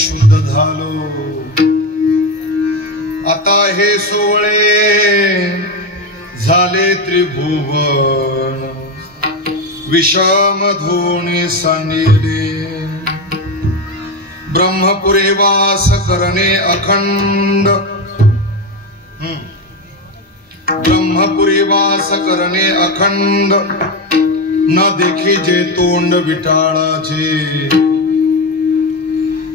शुद्ध झालो. आता हे सोवळे झाले त्रिभुवन विषम धोणी सांडिले. ब्रह्मपुरी वास करणे अखंड ब्रह्मपुरी वास करणे अखंड न देखी जे तोंड विटाळाचे.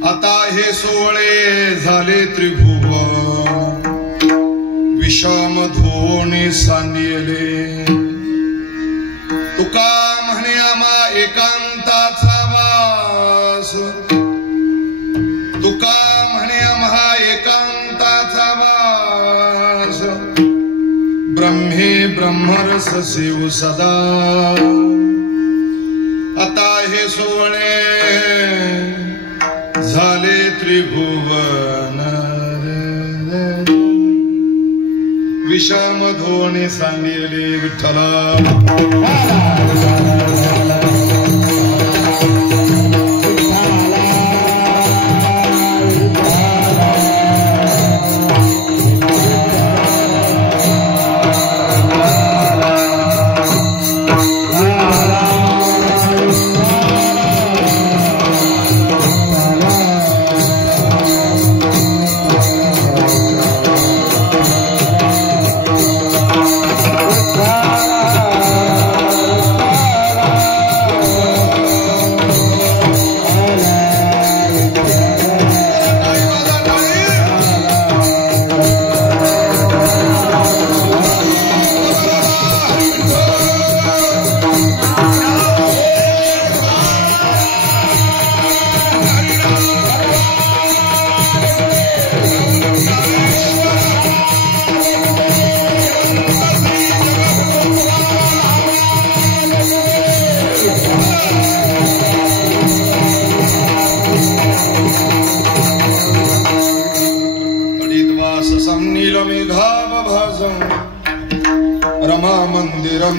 आता हे सोवळे झाले त्रिभुवन विषम धोणी सांडिले. तुका म्हणे आम्हा एकांताचा वास. तुका म्हणे आम्हा एकांताचा वास. ब्रह्मे ब्रह्मरस सेव सदा. आता हे सोवळे झाले त्रिभुवन विषम धोणी सांडिले. विठ्ठला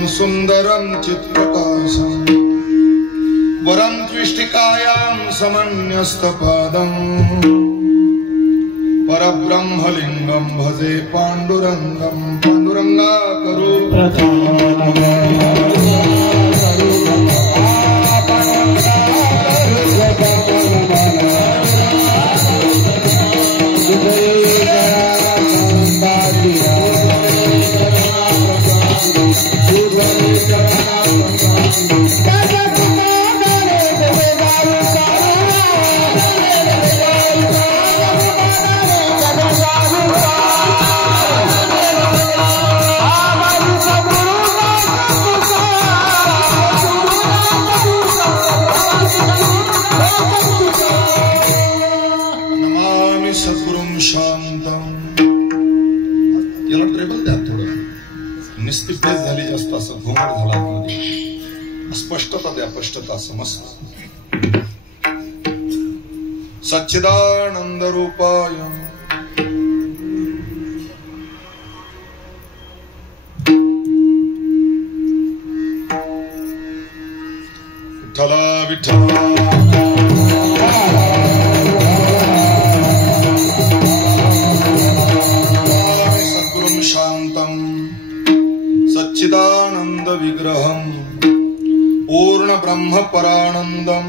सुंदरं चित्रकाशं वरं त्विष्टिकायां समन्यस्तपादं परब्रह्मलिंगं भजे पांडुरंगं. पांडुरंगा करो स्पष्टता द्या. स्पष्टता समस्त सच्चिदानंद रूपाय विठ्ठला विठ्ठला. सद्गुरुं शान्तं सच्चिदानंद विग्रहं पूर्ण ब्रह्म परानंदं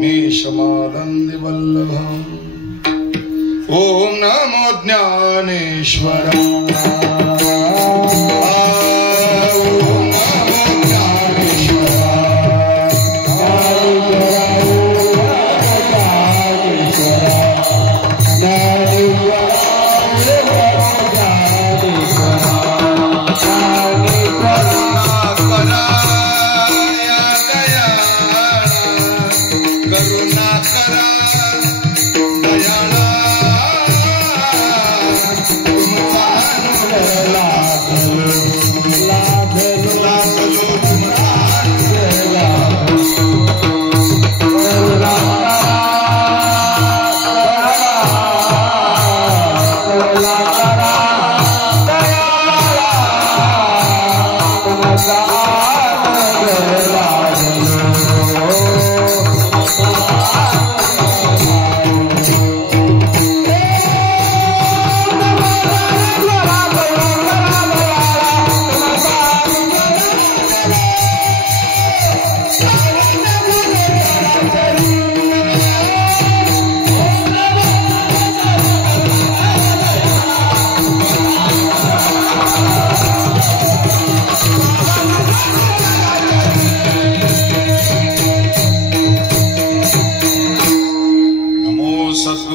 निशमानंद वल्लभं. ओम नमो ज्ञानेश्वराय. करुणा करा दयाळा तुमचा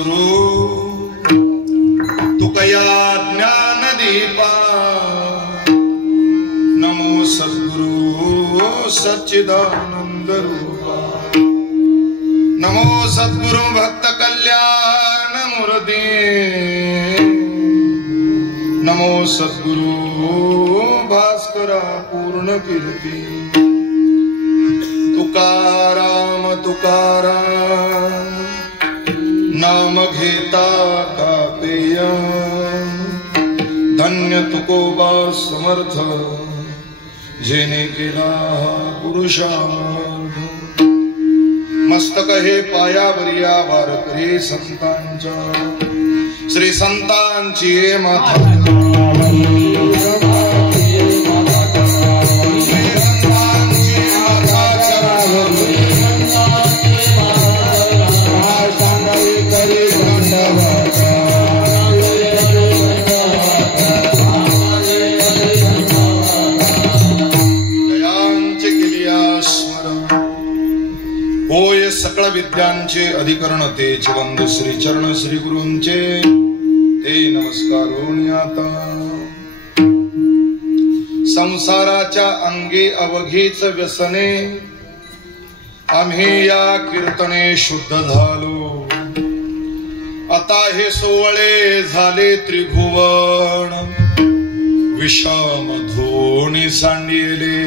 सद्गुरु तुकया ज्ञानदीपा नमो सद्गुरु सच्चिदानंद रूपा नमो सद्गुरु भक्त कल्याण मूर्ति नमो सद्गुरु भास्करा पूर्ण कीर्ती तुकाराम तुकाराम नाम घेता कापेय धन्य तुकोबा समर्थ जेने केला पुरुषार्थ मस्तक हे पायावरिया वारकरी संतांच्या श्री संतांची माता होय सकळ विद्यांचे अधिकरण तेच वंद श्री चरण श्री गुरूंचे ते नमस्कार आता संसाराच्या अंगी अवघीच व्यसने आम्ही या कीर्तने शुद्ध झालो आता हे सोवळे झाले त्रिभुवन विषम धोणी सांडिले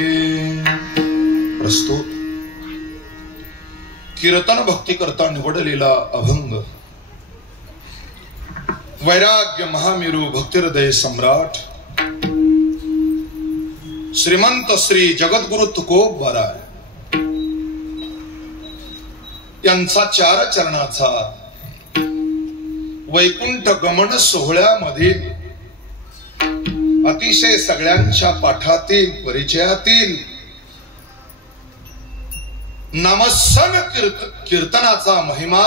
प्रस्तुत कीर्तन भक्ती करता निवडलेला अभंग वैराग्य महामेरू भक्तिहृदय सम्राट श्रीमंत श्री जगद्गुरु तुकोबराय यांचा 4 चरणाचा वैकुंठ गमन सोहळ्यामधील अतिशय सगळ्यांच्या पाठातील परिचयातील नामसन कीर्तनाचा महिमा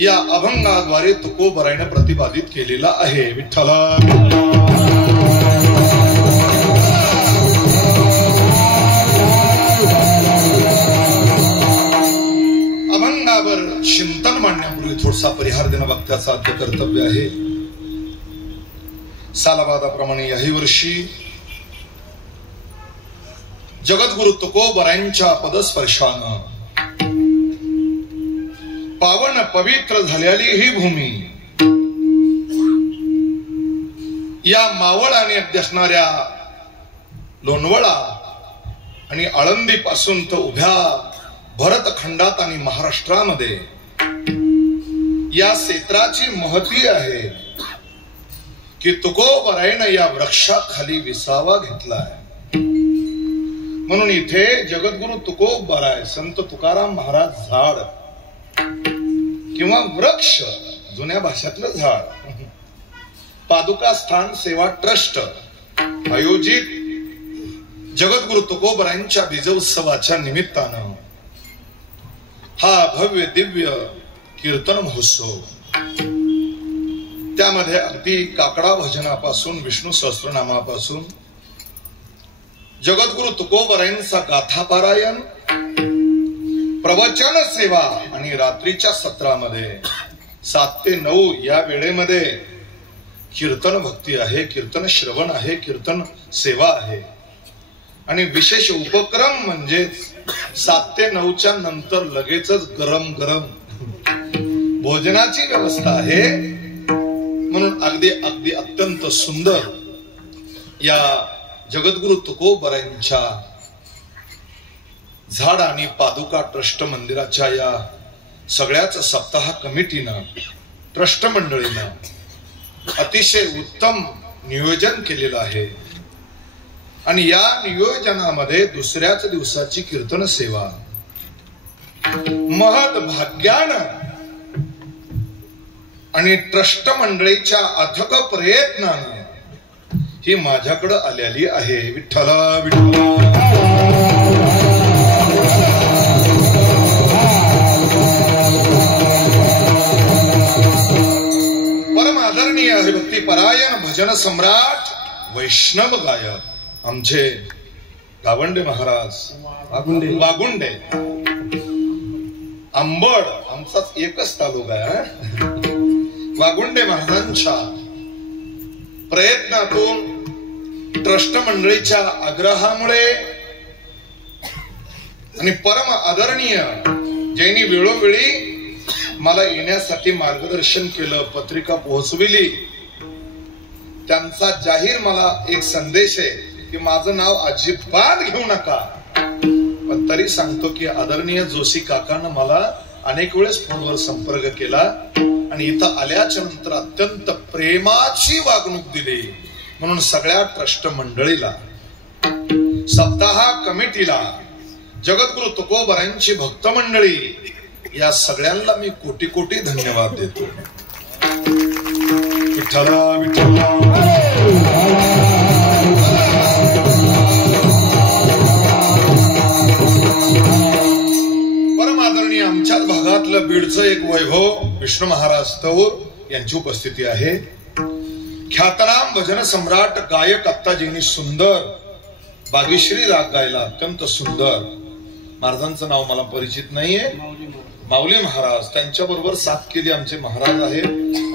या अभंगाद्वारे तुकोबरायने प्रतिपादित केलेला आहे विठ्ठला अभंगावर चिंतन मांडण्यापूर्वी थोडासा परिहार देणं भक्ताचा आद्य कर्तव्य आहे सालाबादाप्रमाणे याही वर्षी जगद्गुरु तुकोबरायांच्या पदस्पर्शानं पावन पवित्र झालेली ही भूमी या मावळ आणि असणाऱ्या लोणवळा आणि आळंदी पासून तर उभ्या भरतखंडात आणि महाराष्ट्रामध्ये या क्षेत्राची महती आहे की तुकोबरायाने या वृक्षाखाली विसावा घेतलाय म्हणून इथे जगद्गुरु तुकोबराय संत तुकाराम महाराज झाड किंवा वृक्ष जुन्या भाषेतलं झाड पादुका स्थान सेवा ट्रस्ट आयोजित जगद्गुरु तुकोबरायांच्या बीजोत्सवाच्या निमित्तानं हा भव्य दिव्य कीर्तन महोत्सव त्यामध्ये अगदी काकडा भजनापासून विष्णू सहस्त्रनामापासून जगद्गुरु तुकोबरायांचा गाथा पारायण प्रवचन सेवा आणि रात्रीच्या सत्रामध्ये 7 ते 9 या वेळेमध्ये कीर्तन भक्ती आहे कीर्तन श्रवण आहे कीर्तन सेवा आहे आणि विशेष उपक्रम म्हणजे 7 ते 9च्या नंतर लगेचच गरम गरम भोजनाची व्यवस्था आहे म्हणून अगदी अगदी अत्यंत सुंदर या जगद्गुरु तुकोबरायांच्या झाड आणि पादुका ट्रस्ट मंदिराच्या या सगळ्याच सप्ताह कमिटीनं ट्रस्ट मंडळीनं अतिशय उत्तम नियोजन केलेलं आहे आणि या नियोजनामध्ये दुसऱ्याच दिवसाची कीर्तन सेवा महत भाग्यानं आणि ट्रस्ट मंडळीच्या अथक प्रयत्नाने ही माझ्याकडे आलेली आहे विठ्ठला विठ्ठला परम आदरणीय हरिभक्ती परायण भजन सम्राट वैष्णव गायक आमचे गावंडे महाराज वागुंडे आंबड आमचाच एकच तालुका आहे. वागुंडे महाराजांच्या प्रयत्नातून ट्रस्ट मंडळीच्या आग्रहामुळे आणि परम आदरणीय ज्यांनी वेळोवेळी मला येण्यासाठी मार्गदर्शन केलं, पत्रिका पोहोचविली, त्यांचा जाहीर मला एक संदेश आहे की माझं नाव अजिबात घेऊ नका, पण तरी सांगतो की आदरणीय जोशी काकांना मला अनेक वेळेस फोनवर संपर्क केला आणि इथं आल्याच्या नंतर अत्यंत प्रेमाची वागणूक दिली. म्हणून सगळ्या ट्रस्ट मंडळीला, सप्ताह कमिटीला, जगद्गुरु तुकोबारायांची भक्त मंडळी, या सगळ्यांना मी कोटी कोटी धन्यवाद देतो. विठ्ठला विठ्ठला. परम आदरणीय आमच्याच भागातलं बीडचं एक वैभव विष्णू महाराज तौर यांची उपस्थिती आहे. ख्यातनाम भजन सम्राट गायक अत्ताजींनी सुंदर बागीश्री राग गायला, अत्यंत सुंदर. महाराजांचं नाव मला परिचित नाहीये. माऊली महाराज, त्यांच्या बरोबर साथ केली आमचे महाराज आहे.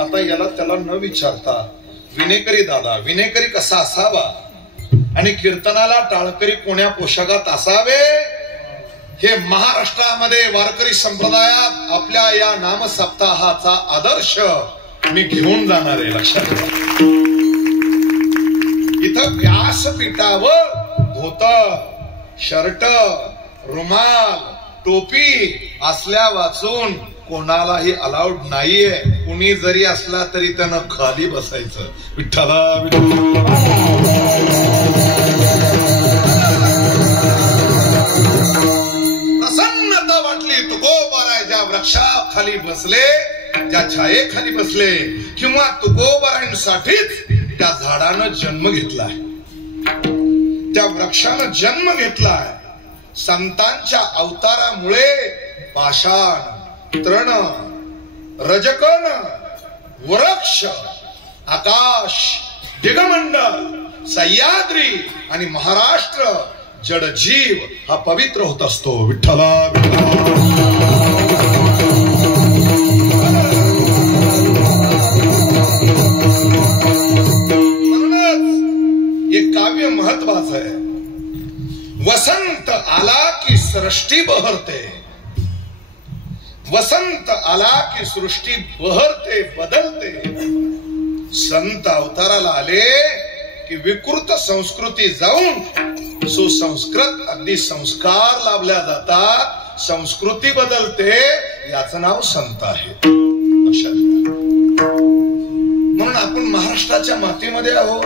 आता याला त्याला न विचारता विनेकरी दादा, विनेकरी कसा असावा आणि कीर्तनाला टाळकरी कोण्या पोशाखात असावे, हे महाराष्ट्रामध्ये वारकरी संप्रदायात आपल्या या नाम सप्ताहाचा आदर्श मी घेऊन जाणार आहे. लक्षात घ्या, इथं व्यासपीठावर धोतर, शर्ट, रुमाल, टोपी असल्या वाचून कोणालाही अलाउड नाहीये. कुणी जरी असला तरी त्यानं खाली बसायचं. विठ्ठला प्रसन्नता वाटली. तुकोबाराच्या वृक्षाखाली बसले, त्या छायेखाली बसले, किंवा तुकोबारांसाठीच त्या झाडानं जन्म घेतलाय, त्या वृक्षानं जन्म घेतलाय. संतांच्या अवतारामुळे पाषाण, तृण, रजकण, वृक्ष, आकाश, दिगमंडल, सह्याद्री आणि महाराष्ट्र जडजीव हा पवित्र होत असतो. विठ्ठला म्हणूनच एक काव्य महत्वाचं आहे. वसंत आला की सृष्टी बहरते, वसंत आला की सृष्टी बहरते, बदलते. संत अवताराला आले की विकृत संस्कृती जाऊन सुसंस्कृत अगदी संस्कार लाभल्या जातात, संस्कृती बदलते. याचं नाव संत आहे. लक्षात घ्या. म्हणून आपण महाराष्ट्राच्या मातीमध्ये आहोत,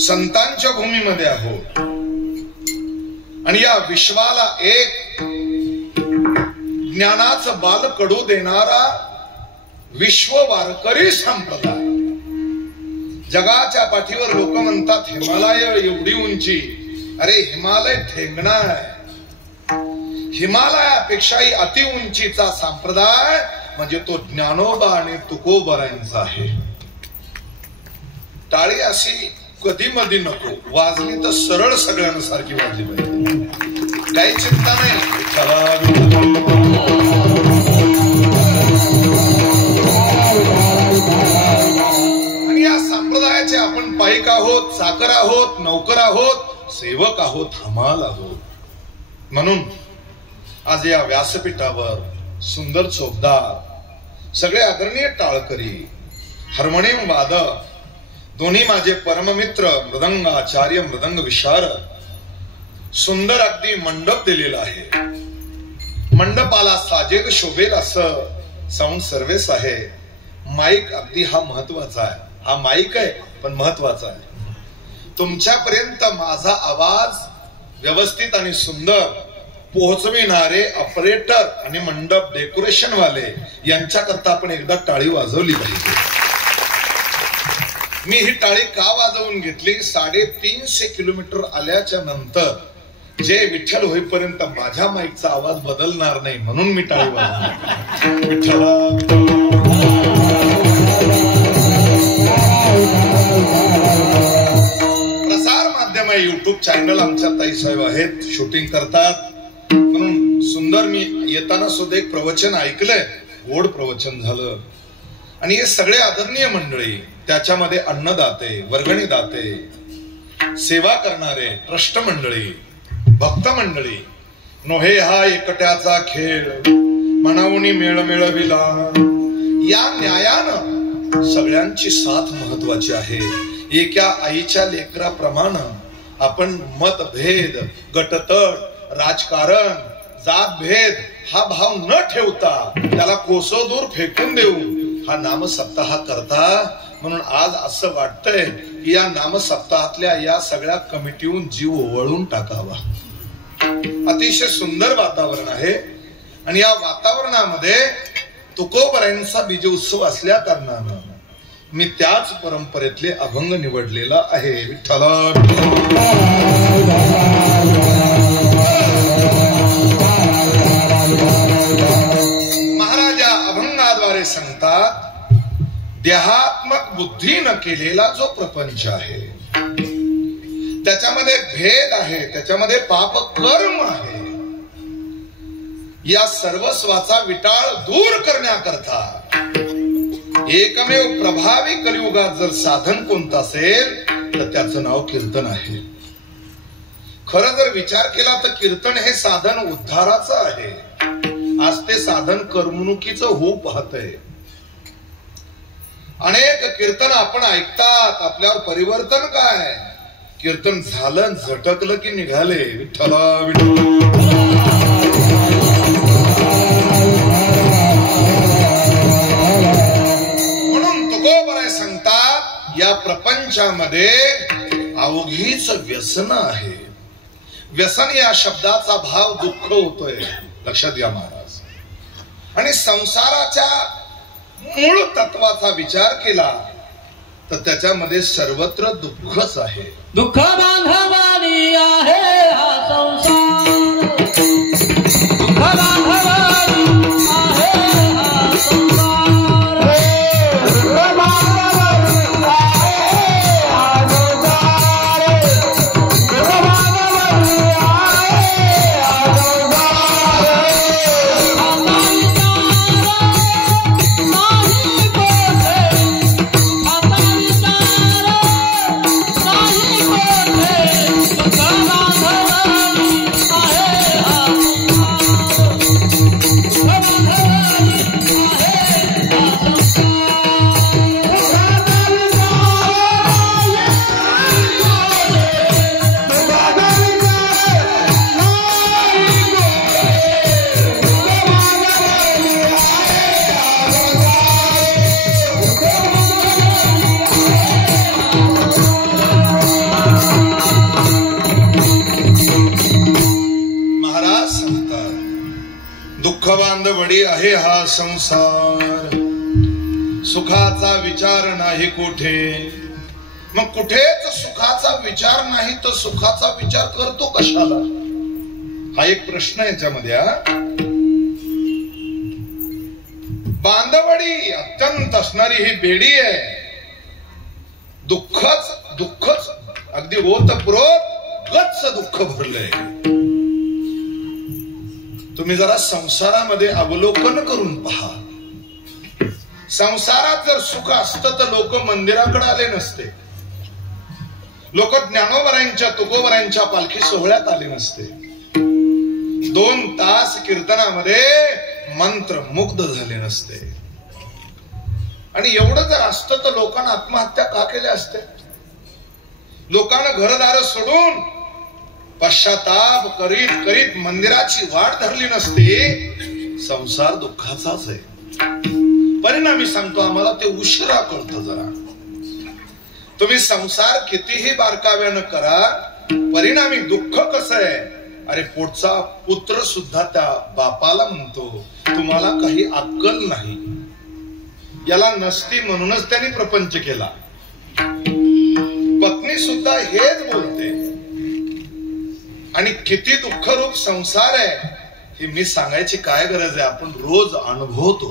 संतांच्या भूमीमध्ये आहोत आणि या विश्वाला एक ज्ञानाचं बालकडू देणारा विश्व वारकरी संप्रदाय. जगाच्या पाठीवर लोक म्हणतात हिमालय एवढी उंची, अरे हिमालय ठेंगणा आहे. हिमालयापेक्षाही अति उंचीचा संप्रदाय म्हणजे तो ज्ञानोबा आणि तुकोबारायांचा आहे. टाळी अशी कधी मधी नको, वाजली तर सरळ सगळ्यांना सारखी वाजली पाहिजे, काही चिंता नाही. आणि या संप्रदायाचे आपण पाईक आहोत, चाकर आहोत, नौकर आहोत, सेवक आहोत, हमाल आहोत. म्हणून आज या व्यासपीठावर सुंदर चोपदार सगळे आदरणीय टाळकरी, हार्मोनियम वादक, दोन्ही माझे परममित्र मृदंग आचार्य, मृदंग विशारद, सुंदर अगदी मंडप दिलेला आहे. मंडपाला साजेल शोभेल असं साऊंड सर्व्हिस आहे. माईक अगदी हा महत्वाचा आहे. हा माईक आहे पण महत्वाचा आहे. तुमच्यापर्यंत माझा आवाज व्यवस्थित आणि सुंदर पोहोचविणारे ऑपरेटर आणि मंडप डेकोरेशन वाले यांच्याकरता आपण एकदा टाळी वाजवली पाहिजे. मी ही टाळी का वाजवून घेतली? 350 किलोमीटर आल्याच्या नंतर जे विठ्ठल होईपर्यंत माझ्या माईकचा आवाज बदलणार नाही म्हणून मी टाळी वाजवली. प्रसार माध्यम आहे, युट्यूब चॅनल आमच्या ताईसाहेब आहेत, शूटिंग करतात. म्हणून सुंदर, मी येताना सुद्धा एक प्रवचन ऐकलंय, गोड प्रवचन झालं. आणि हे सगळे आदरणीय मंडळी, त्याच्यामध्ये अन्नदाते, वर्गणी दाते, सेवा करणारे, ट्रस्ट मंडळी, भक्त मंडळी. नोहे हा एकट्याचा खेळ, मनावणी मेळ मिळविला, या न्यायानं सगळ्यांची साथ महत्वाची आहे. एका आईच्या लेकराप्रमाणे आपण मतभेद, गटतट, राजकारण, जातभेद हा भाव न ठेवता त्याला कोसो दूर फेकून देऊ हा नाम सप्ताह करता. म्हणून आज असं वाटतंय की या नाम सप्ताहातल्या या सगळ्या कमिटीहून जीव ओवाळून टाकावा. अतिशय सुंदर वातावरण आहे आणि या वातावरणामध्ये तुकोबरायांचा बीज उत्सव असल्या कारणानं मी त्याच परंपरेतले अभंग निवडलेला आहे. विठ्ठल महाराजा अभंगाद्वारे सांगतात, देहात्मक बुद्धीनं केलेला जो प्रपंच आहे त्याच्यामध्ये भेद आहे, त्याच्यामध्ये पाप कर्म आहे. या सर्वस्वाचा विटाळ दूर करण्याकरता एकमेव प्रभावी कलियुगात जर साधन कोणतं असेल तर त्याचं नाव कीर्तन आहे. खरं जर विचार केला तर कीर्तन हे साधन उद्धाराचं आहे. आज ते साधन करमणुकीचं होऊ पाहतंय. अनेक कीर्तन आपण ऐकतात, आपल्यावर परिवर्तन काय? कीर्तन झालं, झटकलं की निघाले विठ्ठला म्हणून तुकोबराय सांगतात, या प्रपंचामध्ये अवघीच व्यसन आहे. व्यसन या शब्दाचा भाव दुःख होतोय, लक्षात घ्या महाराज. आणि संसाराच्या मूळ तत्वाचा विचार केला तर त्याच्यामध्ये सर्वत्र दुःखच आहे. दुःख बांधवानी आहे हा संसार, दुःख बांधवानी आहे हा संसार, दुःख बांधवानी आहे हा संसार, दुःख बांधवानी आहे हा बांधवडी आहे हा संसार, सुखाचा विचार नाही कुठे. मग कुठेच सुखाचा विचार नाही तर सुखाचा विचार करतो कशाला? हा एक प्रश्न याच्यामध्ये. बांधवडी अत्यंत असणारी ही बेडी आहे. दुःखच दुःखच अगदी ओतप्रोत गच्च दुःख भरलंय. तुम्ही जरा संसारामध्ये अवलोकन करून पहा. संसारात जर सुख असतं तर लोक मंदिराकडे आले नसते, लोक ज्ञानोबरायांच्या तुकोबरायांच्या पालखी सोहळ्यात आले नसते. 2 तास कीर्तनामध्ये मंत्र मुग्ध झाले नसते. आणि एवढं जर असतं तर लोकांना आत्महत्या का केल्या असते? लोकांना घरदार सोडून पश्चाताप करीत करीत मंदिराची वाट धरली नसती. संसार दुःखाचाच आहे. परिणामी सांगतो, आम्हाला ते उशिरा कळतं. जरा तुम्ही संसार कितीही बारकाव्यानं करा, परिणामी दुःख कसं आहे? अरे पोटचा पुत्र सुद्धा त्या बापाला म्हणतो, तुम्हाला काही अक्कल नाही. याला नसती म्हणूनच त्यांनी प्रपंच केला. पत्नी सुद्धा हेच बोलते. आणि किती दुःखरूप संसार आहे हे मी सांगायची काय गरज आहे? आपण रोज अनुभवतो.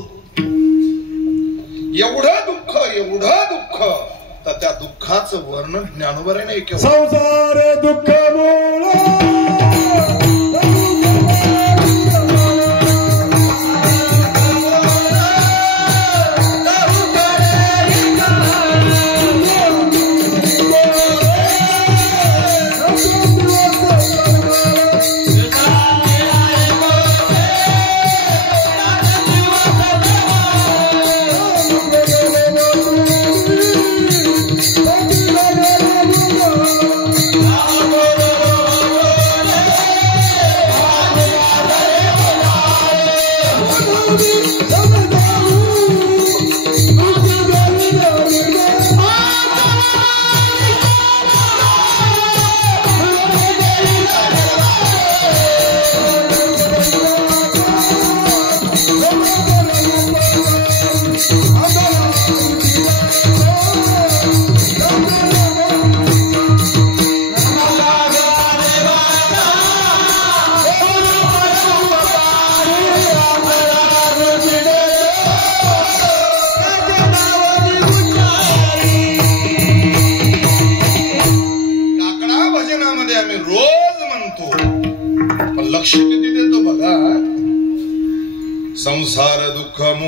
एवढं दुःख तर त्या दुःखाचं वर्णन ज्ञानोबराने केलं. संसार दुःख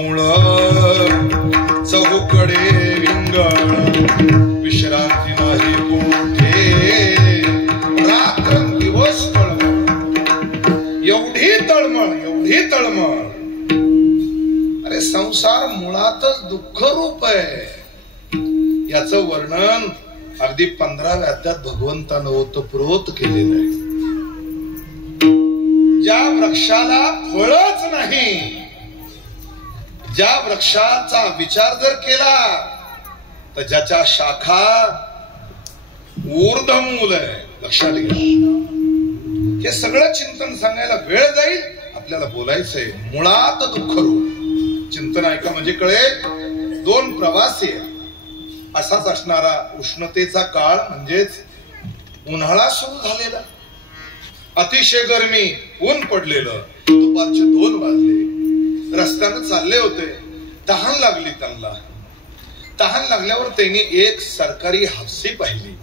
मूळ चहूकडे विंगळ विश्रांती नाही कुठे रात्र दिवस तळमळ एवढी तळमळ अरे संसार मुळातच दुःख रूप आहे याचं वर्णन अगदी 15व्या अध्यायात भगवंतानं ओतप्रोत केलेलं आहे. ज्या वृक्षाला फळच नाही ज्या वृक्षाचा विचार जर केला तर ज्याच्या शाखा ऊर्ध्वमूल आहे. लक्षात घ्या हे सगळं चिंतन सांगायला वेळ जाईल आपल्याला बोलायचंय. मुळात दुःख रूप चिंतन ऐका म्हणजे कळेल. 2 प्रवासी असाच असणारा उष्णतेचा काळ म्हणजेच उन्हाळा सुरू झालेला अतिशय गरमी ऊन पडलेलं दुपारचे 2 वाजले रस्त्यानं चालले होते. तहान लागली त्यांना. तहान लागल्यावर त्यांनी एक सरकारी हापसी पाहिली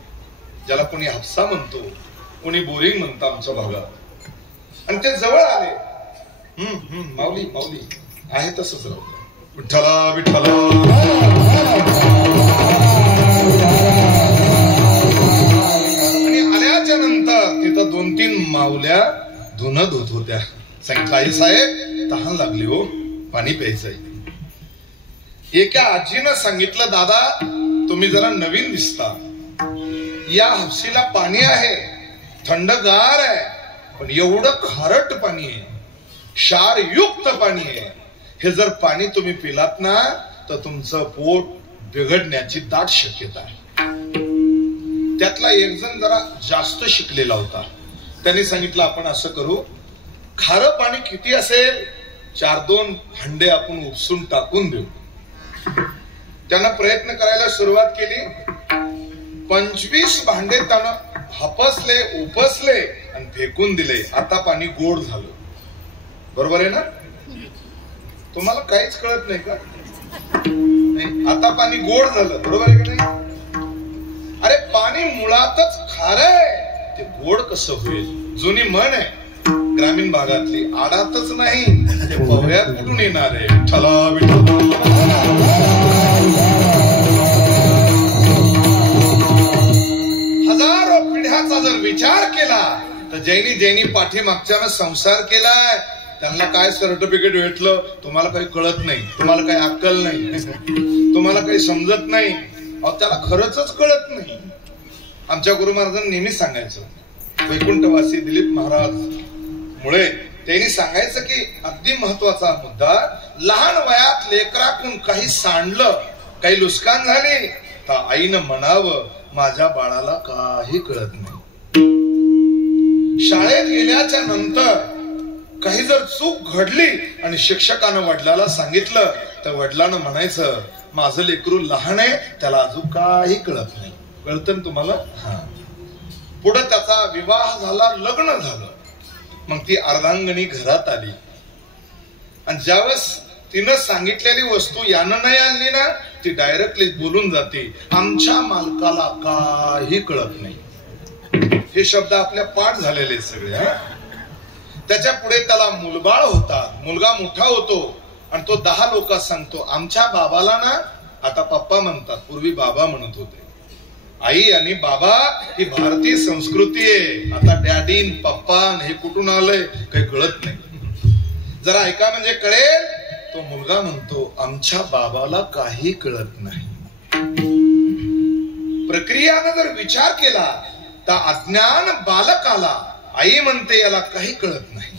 ज्याला कोणी हापसा म्हणतो कोणी बोरिंग म्हणतो आमच्या भागात. आणि ते जवळ आले. माऊली माऊली आहे तसंच राहतो. विठ्ठला विठ्ठला आणि आल्याच्या नंतर तिथं 2-3 माऊल्या धुणं धुत होत्या. सांगितलं आई साहेब तहान लागली हो पाणी प्यायचंय. एका आजीनं सांगितलं दादा तुम्ही जरा नवीन दिसता या हापसीला पाणी आहे थंडगार आहे पण एवढं खारट पाणी आहे क्षारयुक्त पाणी आहे. हे जर पाणी तुम्ही पिलात ना तर तुमचं पोट बिघडण्याची दाट शक्यता आहे. त्यातला एक जण जरा जास्त शिकलेला होता. त्यांनी सांगितलं आपण असं करू खारं पाणी किती असेल 4-2 हंडे आपण उपसून टाकून देऊ. त्यांना प्रयत्न करायला सुरुवात केली. 25 भांडे त्यानं हपसले उपसले आणि फेकून दिले. आता पाणी गोड झालं. बरोबर आहे ना. तुम्हाला काहीच कळत नाही का. नाही आता पाणी गोड झालं. बरोबर आहे का नाही. अरे पाणी मुळातच खारं आहे ते गोड कसं होईल. जुनी म्हण आहे ग्रामीण भागातली आडातच नाही ते पवऱ्यात कुठून येणार आहे. विठ्ठला विठ्ठला हजारो पिढ्याचा जर विचार केला तर ज्यांनी पाठीमागच्यानं संसार केलाय त्यांना काय सर्टिफिकेट भेटलं तुम्हाला काही कळत नाही. तुम्हाला काही अक्कल नाही. तुम्हाला काही समजत नाही. अहो त्याला खरंच कळत नाही. आमच्या गुरु महाराजांनी नेहमी सांगायचं वैकुंठवासी दिलीप महाराज मुळे त्यांनी सांगायचं की अगदी महत्वाचा मुद्दा लहान वयात लेकरातून काही सांडलं काही लुस्कान झाली तर आईनं म्हणावं माझ्या बाळाला काही कळत नाही. शाळेत गेल्याच्या नंतर काही जर चूक घडली आणि शिक्षकानं वडिलाला सांगितलं तर वडिलानं म्हणायचं माझं लेकरू लहान आहे त्याला अजून काही कळत नाही. कळतं तुम्हाला. पुढे त्याचा विवाह झाला लग्न झालं. मग ती अर्धांगणी घरात आली आणि ज्यावेळेस तिनं सांगितलेली वस्तू यानं नाही आणली ना ती डायरेक्टली बोलून जाते आमच्या मालकाला काही कळत नाही. हे शब्द आपल्या पाठ झालेले सगळे. त्याच्या पुढे त्याला मुलबाळ होतात. मुलगा मोठा होतो आणि तो 10 लोकांना सांगतो आमच्या बाबाला ना आता पप्पा म्हणतात पूर्वी बाबा म्हणत होते. आई आणि बाबा ही भारतीय संस्कृती आहे. आता डॅडीन पप्पा हे कुठून आलंय काही कळत नाही. जरा ऐका म्हणजे कळेल. तो मुलगा म्हणतो आमच्या बाबाला काही कळत नाही. प्रक्रियानं जर विचार केला तर अज्ञान बालकाला आई म्हणते याला काही कळत नाही.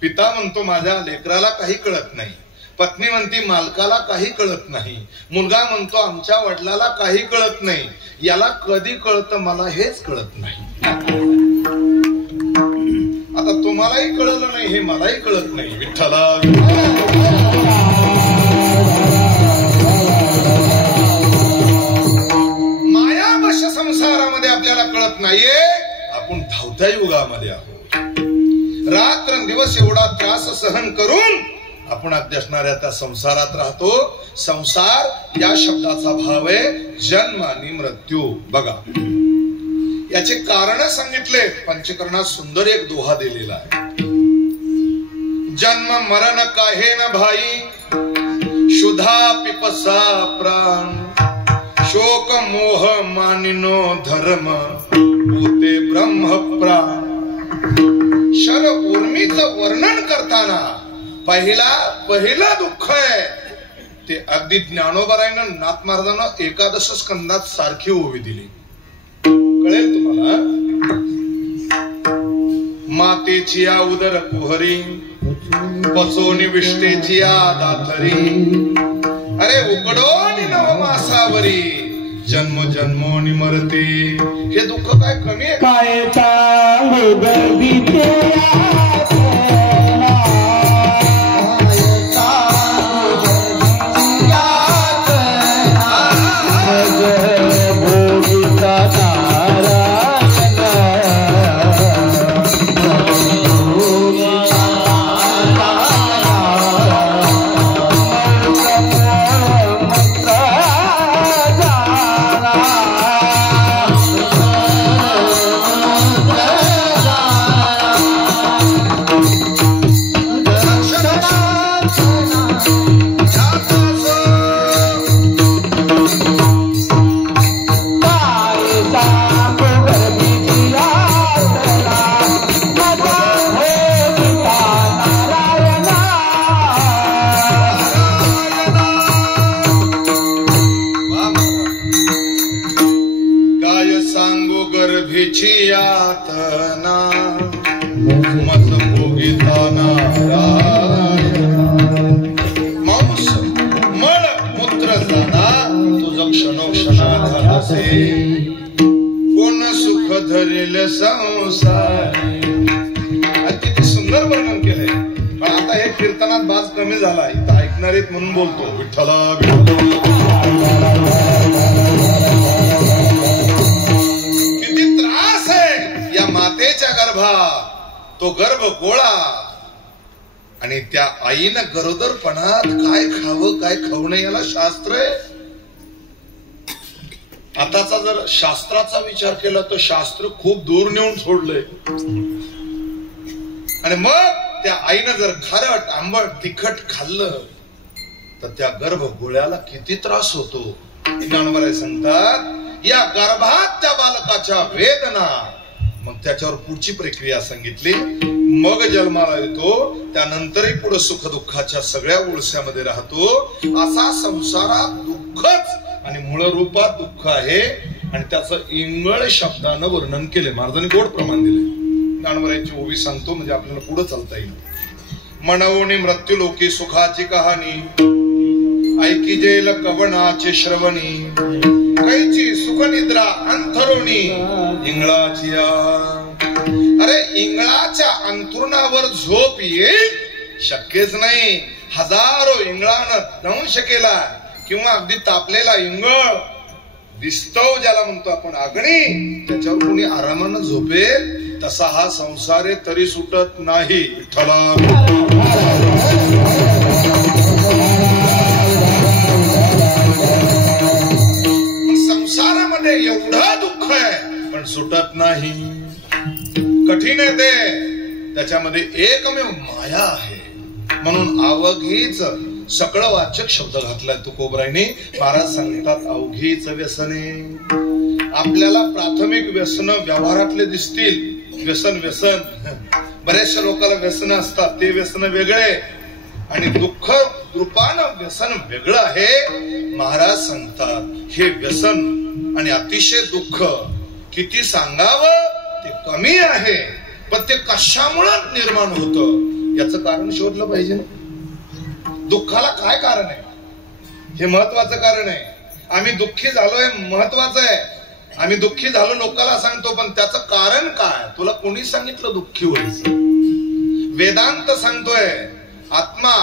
पिता म्हणतो माझ्या लेकराला काही कळत नाही. पत्नी म्हणते मालकाला काही कळत नाही. मुलगा म्हणतो आमच्या वडिलाला काही कळत नाही. याला कधी कळतं मला हेच कळत नाही. आता तुम्हालाही कळलं नाही हे मलाही कळत नाही. विठ्ठला मायावश संसारामध्ये आपल्याला कळत नाहीये आपण धावत्या युगामध्ये आहोत. रात्रंदिवस एवढा त्रास सहन करून आपण अगदी असणाऱ्या त्या संसारात राहतो. संसार या शब्दाचा भाव आहे जन्म आणि मृत्यू. बघा याचे कारण सांगितले. पंचकरणात सुंदर एक दोहा दिलेला आहे. जन्म मरण काहे न भाई तापसा प्राण शोक मोह मानिनो धर्म होते ब्रह्म प्राण. शर उर्मीचं वर्णन करताना पहिलं दुःख आहे ते अगदी ज्ञानोबारायनं नाथ महाराजांना एकादश स्कंदात सारखी ओवी दिली. कळेल तुम्हाला. मातेची या उदर कुहरी पचोनी विष्टेची या दाथरी अरे उकडोनी नव मासावरी जन्म जन्मोनी मरते. हे दुःख काय कमी आहे काय सांगू गर्दीचे यातना मत भोगिता मांस मळ मूत्र जाना तुझं क्षणोक्षणाधासे कोण सुख धरेल संसार. किती सुंदर वर्णन केलंय. पण आता हे कीर्तनात बाज कमी झाला इथं ऐकणारेत म्हणून बोलतो. विठ्ठला मातेच्या गर्भात तो गर्भ गोळा आणि त्या आईनं गरोदरपणात काय खावं काय खाऊ नये याला शास्त्र आहे. आताचा जर शास्त्राचा विचार केला तर शास्त्र खूप दूर नेऊन सोडलंय. आणि मग त्या आईनं जर खारट आंबट तिखट खाल्लं तर त्या गर्भ गोळ्याला किती त्रास होतो. ज्ञानोबा सांगतात या गर्भात त्या बालकाच्या वेदना. मग त्याच्यावर पुढची प्रक्रिया सांगितली. मग जन्माला येतो त्यानंतरही पुढे सुख दुःखाच्या सगळ्या उळस्यामध्ये राहतो. असा संसारात दुःखच आणि मूळ रूपात दुःख आहे. आणि त्याचं इंगळ शब्दानं वर्णन केले. महाराजांनी गोड प्रमाण दिले. ज्ञानोबारायांची ओवी सांगतो म्हणजे आपल्याला पुढे चालता येईल. मनवणी मृत्यू लोकी सुखाची कहाणी ऐकी जेल कवनाचे श्रवणी कैची सुखनिद्रा अंथरुणी इंगळाची. अरे इंगळाच्या अंथरुणावर झोप येईल शक्यच नाही. हजारो इंगळानं दंश केला किंवा अगदी तापलेला इंगळ दिसतो ज्याला म्हणतो आपण अग्नी त्याच्यावर कोणी आरामानं झोपेल तसा हा संसार आहे तरी सुटत नाही. विठ्ठला संसारामध्ये एवढं दुःख आहे पण सुटत नाही. कठीण आहे ते. त्याच्यामध्ये एकमेव माया आहे. म्हणून अवघीच सकळ वाचक शब्द घातलाय तुकोबरायने. महाराज सांगतात अवघीच व्यसने. आपल्याला प्राथमिक व्यसन व्यवहारातले दिसतील. व्यसन बऱ्याचशा लोकांना व्यसन असतात ते व्यसन वेगळे आणि दुःख रूपानं व्यसन वेगळं आहे. महाराज सांगतात हे व्यसन आणि अतिशय दुःख किती सांगावं ते कमी आहे. पण ते कशामुळे निर्माण होतं याचं कारण शोधलं पाहिजे. दुःखाला काय कारण आहे हे महत्वाचं कारण आहे. आम्ही दुःखी झालोय महत्वाचं आहे. आम्ही दुःखी झालो लोकांना सांगतो पण त्याचं कारण काय तुला कोणी सांगितलं दुःखी व्हायचं. वेदांत सांगतोय आत्मा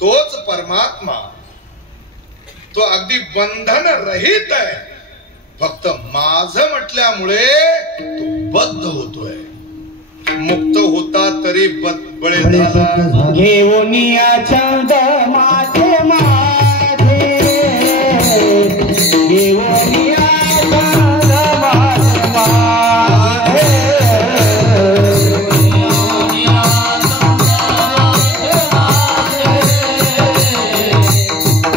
तोच परमात्मा. तो अगदी बंधन रहित आहे. फक्त माझं म्हटल्यामुळे तो बद्ध होतोय. मुक्त होता तरी बळे झाला. घेऊन या छंद माझे माझे घेऊन या छंद माझे माझे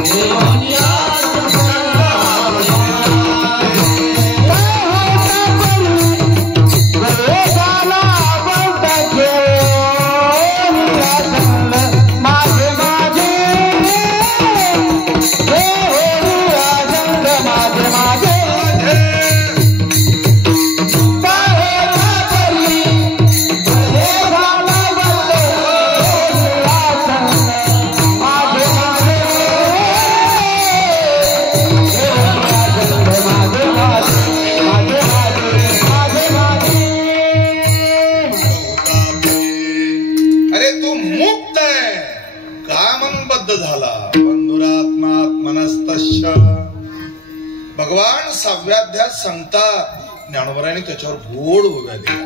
घेऊन मानसश्च. भगवान 6व्या अध्यायात सांगतात, ज्ञानोबराने त्याच्यावर गोड उभ्या दिल्या.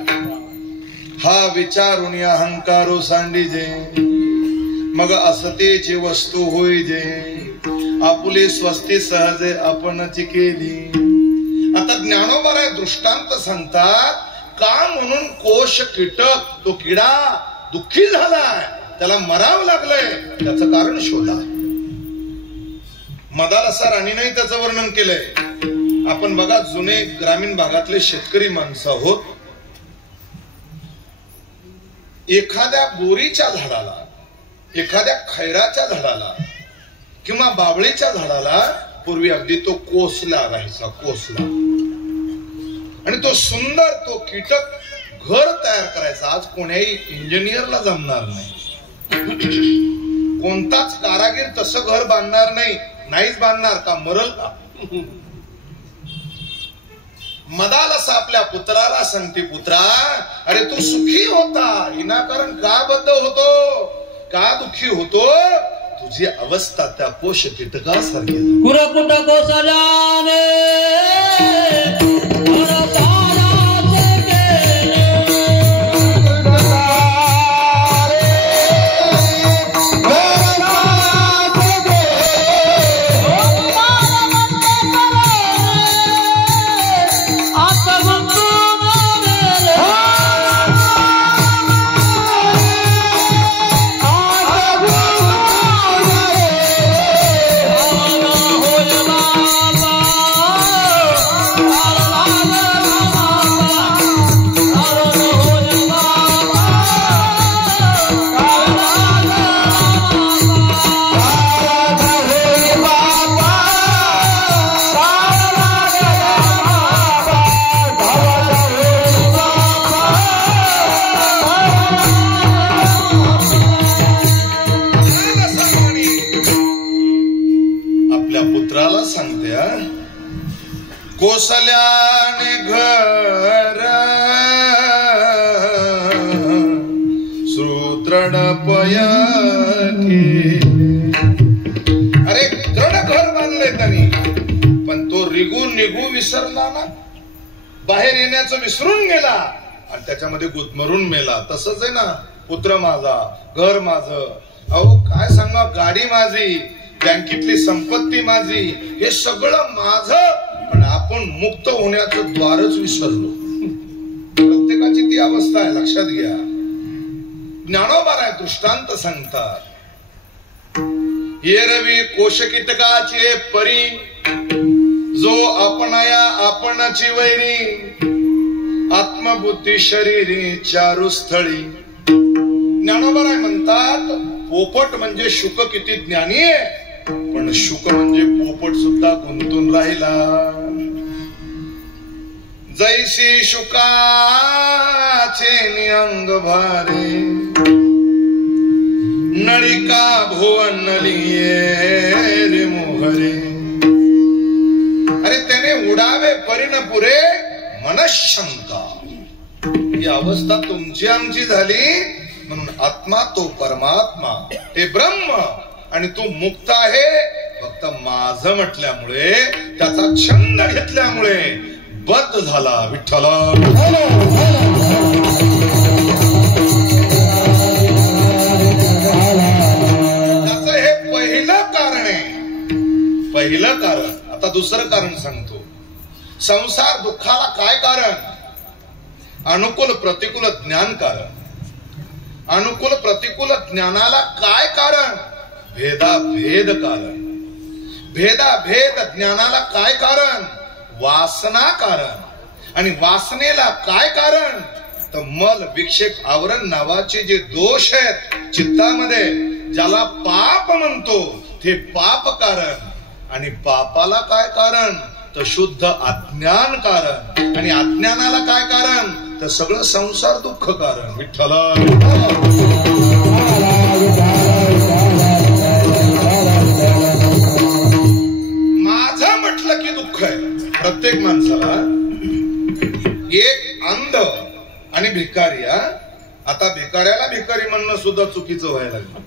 हा विचारून अहंकारो सांडीजे, मग असतेची वस्तू होईजे, आपुले स्वस्ती सहजे आपणची केली. आता ज्ञानोबराय दृष्टांत सांगतात, का म्हणून कोश कीटक, तो किडा दुःखी झालाय, त्याला मरावं लागलंय, त्याचं कारण शोधा. मदालसा राणीने त्याचं वर्णन केलंय. आपण बघा, जुने ग्रामीण भागातले शेतकरी माणसं आहोत. एखाद्या बोरीच्या झाडाला, एखाद्या खैराच्या झाडाला किंवा बाबळीच्या झाडाला पूर्वी अगदी तो कोसला राहायचा, कोसला, आणि तो सुंदर तो कीटक घर तयार करायचा. आज कोण्याही इंजिनियरला जमणार नाही, कोणताच कारागीर तसं घर बांधणार नाही. नाहीच बांधणार का, मरल का. मदालसा आपल्या पुत्राला सांगते, पुत्रा अरे तू सुखी होता, विनाकारण का बद्ध होतो, का दुःखी होतो, तुझी अवस्था त्या पोष कीटकासारखी. कुरकुट कोसल्याने कोसल्याने घर सुदृढ पयठी. अरे दृढ घर बांधले त्यांनी, पण तो निघू विसरला ना, बाहेर येण्याचं विसरून गेला आणि त्याच्यामध्ये गुदमरून मेला. तसंच आहे ना, पुत्र माझा, घर माझं, अहो काय सांगा, गाडी माझी, बँकेतली संपत्ती माझी, हे सगळं माझं, पण आपण मुक्त होण्याचं द्वारच विसरलो. प्रत्येकाची ती अवस्था आहे, लक्षात घ्या. ज्ञानोबा दृष्टांत सांगतात, येरवी कोश कीटकाचे परी, जो आपणया आपणची वैरी, आत्मबुद्धी शरीरी चारू स्थळी. ज्ञानोबा म्हणतात, पोपट म्हणजे शुक किती ज्ञानी आहे, पण शुक म्हणजे पोपट सुद्धा गुंतून राहिला. जैसी शुकाचे निअंग भारे, नळिका भुवनलिये रे मोहरे. अरे त्याने उडावे परिण पुरे मनशंका. ही अवस्था तुमची आमची झाली, म्हणून आत्मा तो परमात्मा, ते ब्रह्म, आणि तू मुक्त आहे फक्त माझं म्हटल्यामुळे, त्याचा छंद घेतल्यामुळे बद्ध झाला. विठ्ठला त्याचं हे पहिलं कारण आहे, पहिलं कारण. आता दुसरं कारण सांगतो. संसार दुःखाला काय कारण? अनुकूल प्रतिकूल ज्ञान कारण. अनुकूल प्रतिकूल ज्ञानाला काय कारण? भेदाभेद कारण. भेदाभेद ज्ञानाला काय कारण? वासना कारण. आणि वासनेला काय कारण? तर मल विक्षेप आवरण नावाचे जे दोष आहेत चित्तामध्ये, ज्याला पाप म्हणतो, ते पाप कारण. आणि पापाला काय कारण? तर शुद्ध अज्ञान कारण. आणि अज्ञानाला काय कारण? तर सगळं संसार दुःख कारण. विठ्ठला माझं म्हटलं की दुःख आहे प्रत्येक माणसाला. एक अंध आणि भिकारी. आता भिकाऱ्याला भिकारी म्हणणं सुद्धा चुकीचं व्हायला लागलं.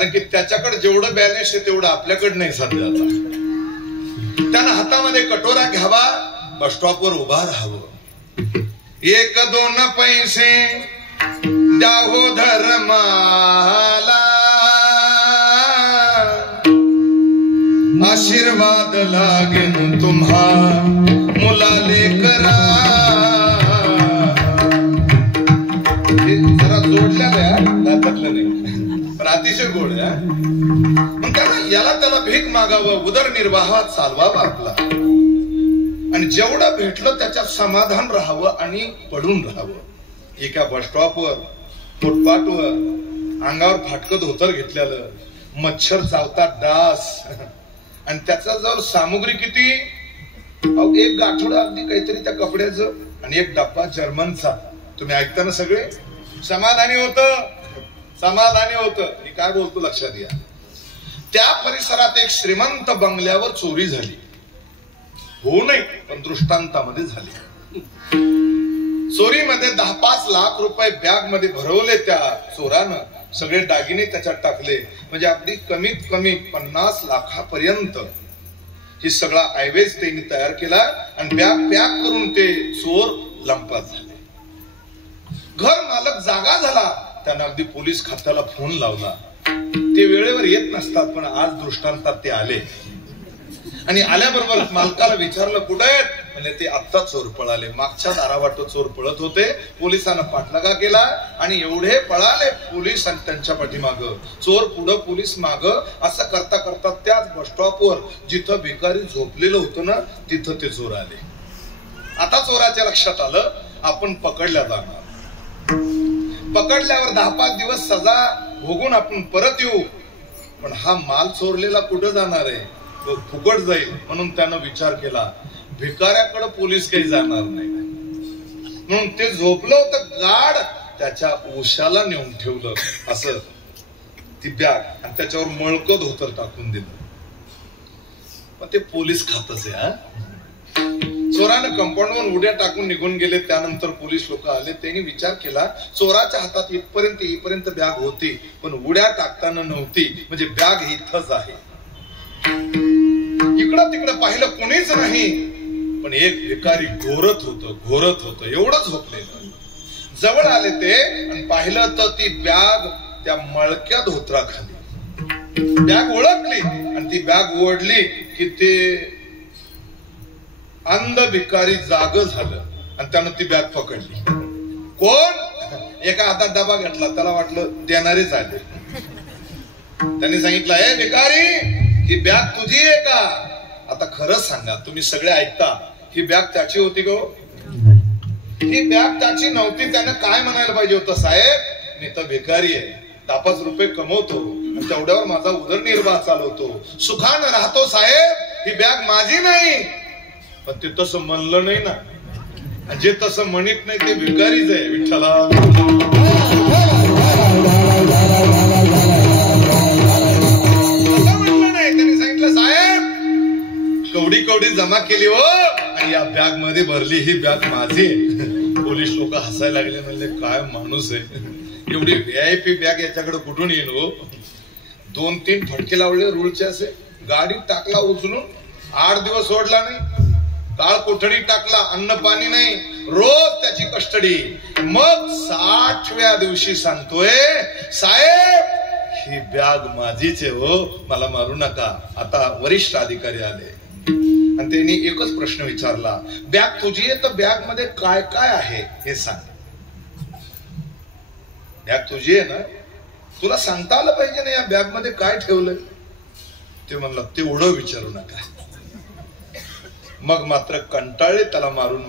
कारण की त्याच्याकडे जेवढं बॅलन्स आहे तेवढं आपल्याकडे नाही सध्या. आता त्यानं हातामध्ये कटोरा घ्यावा, बस स्टॉपवर उभा राहावं. 1-2 पैसे द्या हो धर्माला, आशीर्वाद लागेन तुम्हा मुलाले करा. जरा जोडल्या घातलं नाही पण अतिशय गोड आहे. मग त्याला भीक मागावं, उदरनिर्वाहात चालवावा आपला, आणि जेवढं भेटलं त्याच्यात समाधान राहावं आणि पडून राहावं. एका बस स्टॉपवर फुटपाथवर अंगावर फाटकं धोतर घेतलेलं, मच्छर चावतात डास, आणि त्याचा जर सामुग्री किती, एक गाठोडं अगदी काहीतरी त्या कपड्याचं आणि एक डब्बा जर्मनचा. तुम्ही ऐकताना सगळे समाधानी होतं. मी काय बोलतो लक्षात घ्या. त्या परिसरात एक श्रीमंत बंगल्यावर चोरी झाली. होऊ नये पण दृष्टांतामध्ये झाली. चोरीमध्ये 10-5 लाख रुपये बॅग मध्ये भरवले त्या चोरानं. सगळे दागिने त्याच्यात टाकले. म्हणजे अगदी कमीत कमी 50 लाखापर्यंत ही सगळा ऐवज त्यांनी तयार केला आणि बॅग पॅक करून ते चोर लंपास झाले. घर मालक जागा झाला. त्यानं अगदी पोलीस खात्याला फोन लावला. ते वेळेवर येत नसतात पण आज दृष्टांतात ते आले आणि आल्याबरोबर मालकाला विचारलं कुठे आहेत, म्हणजे ते आत्ता चोर पळाले. मागच्या दारावाट चोर पळत होते. पोलिसांना पाठलागा केला आणि एवढे पळाले पोलीस आणि त्यांच्या पाठीमाग चोर, पुढं पोलीस माग. असं करता करता त्याच बस स्टॉपवर जिथं भिकारी झोपलेलं होतं ना तिथं ते चोर आले. आता चोराच्या लक्षात आलं आपण पकडल्या जाणार. पकडल्यावर 10-5 दिवस सजा भोगून आपण परत येऊ, पण हा माल चोरलेला कुठं जाणार आहे, तो फुकट जाईल. म्हणून त्यानं विचार केला भिकाऱ्याकडे पोलीस काही जाणार नाही. म्हणून ते झोपलं होतं गाड त्याच्या उशाला नेऊन ठेवलं असं ती बॅग, आणि त्याच्यावर मळकं धोतर टाकून दिलं. पण ते पोलीस खातच आहे. चोरानं कंपाऊंडवर उड्या टाकून निघून गेले. त्यानंतर पोलीस लोक आले. त्यांनी विचार केला चोराच्या हातात इथपर्यंत बॅग होती पण उड्या टाकताना नव्हती, म्हणजे बॅग इथंच आहे. इकडं तिकडं पाहिलं कोणीच नाही, पण एक भिकारी घोरत होतं एवढं झोपलेलं. जवळ आले ते आणि पाहिलं तर ती बॅग त्या मळक्या धोत्राखाली. बॅग ओळखली आणि ती बॅग ओढली की ते अंध भिकारी जाग झालं आणि त्यानं ती बॅग पकडली. कोण? एका हातात डबा घेतला. त्याला वाटलं देणारेच आले. त्यांनी सांगितलं ए भिकारी ही बॅग तुझी आहे का? आता खरंच सांगा, तुम्ही सगळे ऐकता, ही बॅग त्याची होती गो? ही बॅग त्याची नव्हती. त्यानं काय म्हणायला पाहिजे होतं, साहेब मी तर भिकारी आहे, 10-5 रुपये कमवतो आणि तेवढ्यावर माझा उदरनिर्वाह चालवतो, सुखानं राहतो साहेब, ही बॅग माझी नाही. पण ते तसं म्हणलं नाही ना. जे तसं म्हणत नाही ते भिकारीच आहे. विठ्ठला म्हटलं नाही. त्यांनी सांगितलं साहेब कवडी जमा केली हो आणि या बॅग मध्ये भरली, ही बॅग माझी. पोलीस लोक हसायला लागले. म्हणले काय माणूस आहे, एवढी VIP बॅग याच्याकडे कुठून येईल हो. 2-3 फटके लावले रूळचे असे. गाडीत टाकला उचलून. 8 दिवस सोडला नाही. काळ कोठडीत टाकला. अन्न पाणी नाही. रोज त्याची कस्टडी. मग 60व्या दिवशी सांगतोय साहेब ही बॅग माझीच आहे हो, मला मारू नका. आता वरिष्ठ अधिकारी आले आणि त्यांनी एकच प्रश्न विचारला, बॅग तुझी आहे तर बॅग मध्ये काय काय आहे हे सांग. बॅग तुझी आहे ना, तुला सांगता आलं पाहिजे ना या बॅग मध्ये काय ठेवलंय. ते म्हणलं तेवढं विचारू नका. मग मात्र कंटाळे त्याला मारून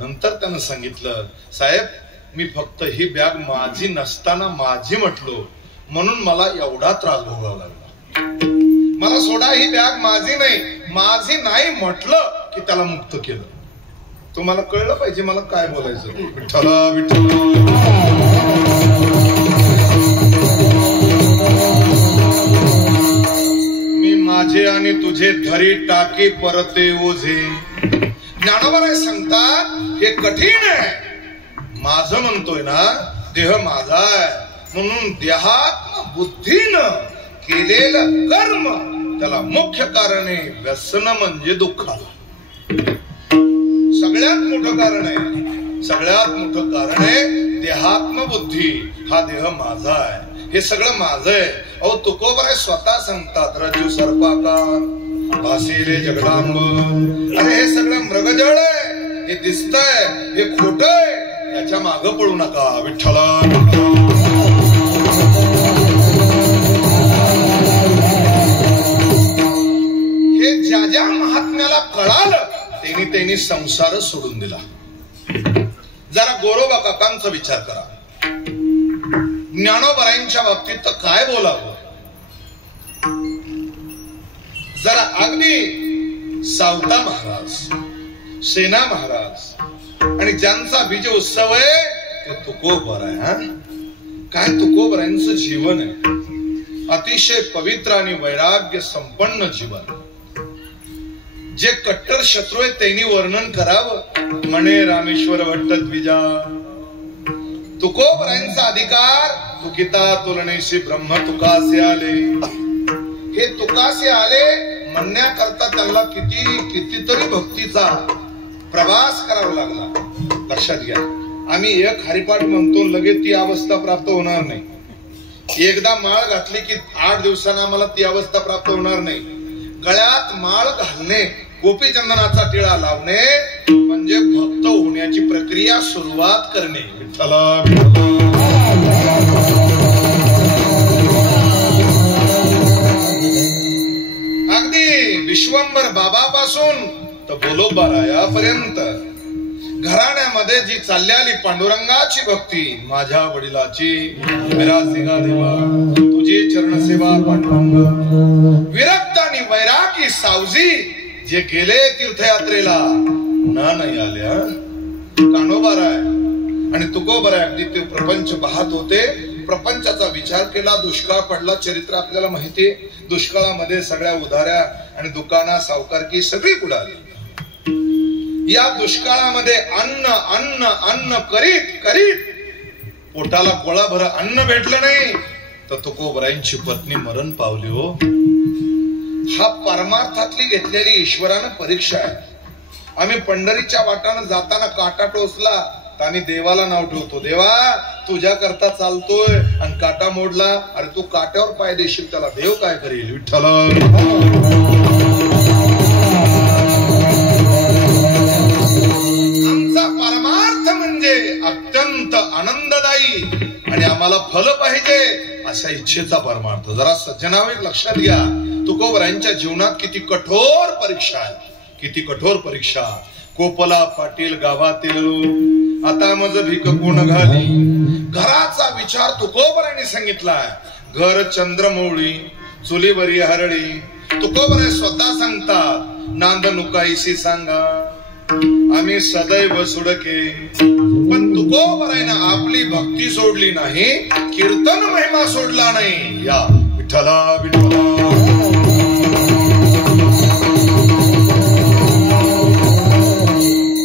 नंतर त्यानं सांगितलं साहेब मी फक्त ही बॅग माझी नसताना माझी म्हटलो म्हणून मला एवढा त्रास भोगावा लागला. मला सोडा, ही बॅग माझी नाही म्हटलं की त्याला मुक्त केलं. तुम्हाला कळलं पाहिजे मला काय बोलायचं. विठ्ठला मी माझे आणि तुझे धरी टाके परते ओझे. ज्ञानोबा सांगतात हे कठीण आहे. माझं म्हणतोय ना, देह माझा आहे म्हणून देहात बुद्धीनं केलेलं कर्म त्याला मुख्य कारण आहे. व्यसन म्हणजे दुःखाला सगळ्यात मोठं कारण आहे. सगळ्यात मोठं कारण आहे देहात्मबुद्धी. हा देह माझा आहे, हे सगळं माझं आहे. अहो तुकोबराय स्वतः सांगतात, रज्जू सर्पाकार भासेले जगदांब. अरे हे सगळं मृगजळ आहे, हे दिसतंय, हे खोटं आहे, याच्या मागं पडू नका. विठ्ठला हे ज्या ज्या महात्म्याला कळालं त्यांनी संसार सोडून दिला. जरा गोरोबा काकांचा विचार करा. ज्ञानोबरायांच्या बाबतीत तर काय बोलावं. जरा अगदी सावता महाराज, सेना महाराज आणि ज्यांचा विजय उत्सव आहे ते तुकोबर आहे. काय तुकोबरायांचं जीवन आहे, अतिशय पवित्र आणि वैराग्य संपन्न जीवन. जे कट्टर शत्रू आहे त्यांनी वर्णन करावं. म्हणे रामेश्वर भट्ट द्विजा, तुकोबरायांचा अधिकार तुकिता तुलनेशी ब्रह्म तुकासे आले. हे तुकासे आले म्हणण्याकरता त्यांना कितीतरी भक्तीचा प्रवास करावा लागला. लक्षात घ्या, आम्ही एक हरिपाठ म्हणतो लगेच ती अवस्था प्राप्त होणार नाही. एकदा माळ घातली की 8 दिवसांना आम्हाला ती अवस्था प्राप्त होणार नाही. गळ्यात माळ घालणे, गोपीचंदनाचा टिळा लावणे म्हणजे भक्त होण्याची प्रक्रिया सुरुवात करणे. विठ्ठला अगदी विश्वंभर बाबापासून तर बोलोबारायापर्यंत घराण्यामध्ये जी चाललेली पांडुरंगाची भक्ती, माझ्या वडिलाची विरासिका देवा तुझी चरणसेवा पांडुरंग. विरक्त आणि वैरागी सावजी जे गेले तीर्थयात्रेला नाही आले. कान्होबाराय आणि तुकोबराय अगदी ते प्रपंच पाहत होते. प्रपंचाचा विचार केला. दुष्काळ पडला, चरित्र आपल्याला माहितीये. दुष्काळामध्ये सगळ्या उधाऱ्या आणि दुकाना सावकारकी सगळी उडाली. या दुष्काळामध्ये अन्न अन्न अन्न करीत करीत पोटाला गोळाभर अन्न भेटलं नाही तर तुकोबरायांची पत्नी मरण पावली. हो, हा परमार्थातली घेतलेली ईश्वरानं परीक्षा आहे. आम्ही पंढरीच्या वाटानं जाताना काटा टोचला तर आम्ही देवाला नाव ठेवतो, देवा तुझ्या करता चालतोय आणि काटा मोडला. अरे तू काट्यावर पाय देशील त्याला देव काय करेल. विठ्ठला आमचा परमार्थ म्हणजे अत्यंत आनंददायी आणि आम्हाला फल पाहिजे अशा इच्छेचा परमार्थ. जरा सज्जनावे लक्षात घ्या, तुकोबरायांच्या जीवनात किती कठोर परीक्षा आहे, किती कठोर परीक्षा. कोपला पाटील गावातील आता मज भीक कोण घाली. घराचा विचार तुकोबरायांनी सांगितलाय. घर चंद्रमौळी चुलीवरी हरळी. तुकोबराय स्वतः सांगतात, नांद नुकाईशी सांगा आम्ही सदैव सुडके. पण तुकोबरायनं आपली भक्ती सोडली नाही, कीर्तन महिमा सोडला नाही. या विठ्ठला विठ्ठला.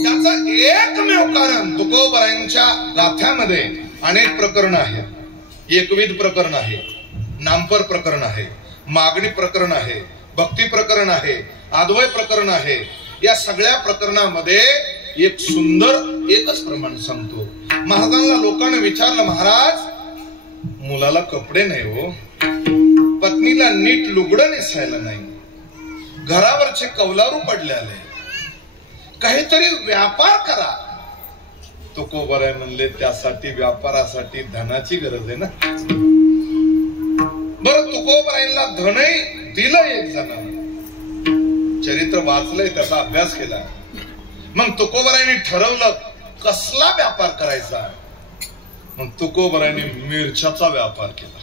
त्याचं एकमेव कारण तुकोबरायांच्या गाथ्यामध्ये अनेक प्रकरण आहेत. एकविध प्रकरण आहे, नामपर प्रकरण आहे, मागणी प्रकरण आहे, भक्ती प्रकरण आहे, आद्वय प्रकरण आहे. या सगळ्या प्रकरणामध्ये एक सुंदर एकच प्रमाण सांगतो. महाराजांना लोकांनी विचारलं, महाराज मुलाला कपडे नाही हो, पत्नीला नीट लुगडं नेसायला नाही, घरावरचे कौलारू पडले आले, काहीतरी व्यापार करा. तुकोबराय म्हणले त्यासाठी व्यापारासाठी धनाची गरज आहे ना. बरं तुकोबरायला धनही दिलं एक जणांना. चरित्र वाचलंय, त्याचा अभ्यास केला. मग तुकोबरायांनी ठरवलं कसला व्यापार करायचा. मग तुकोबरायांनी मिरच्याचा व्यापार केला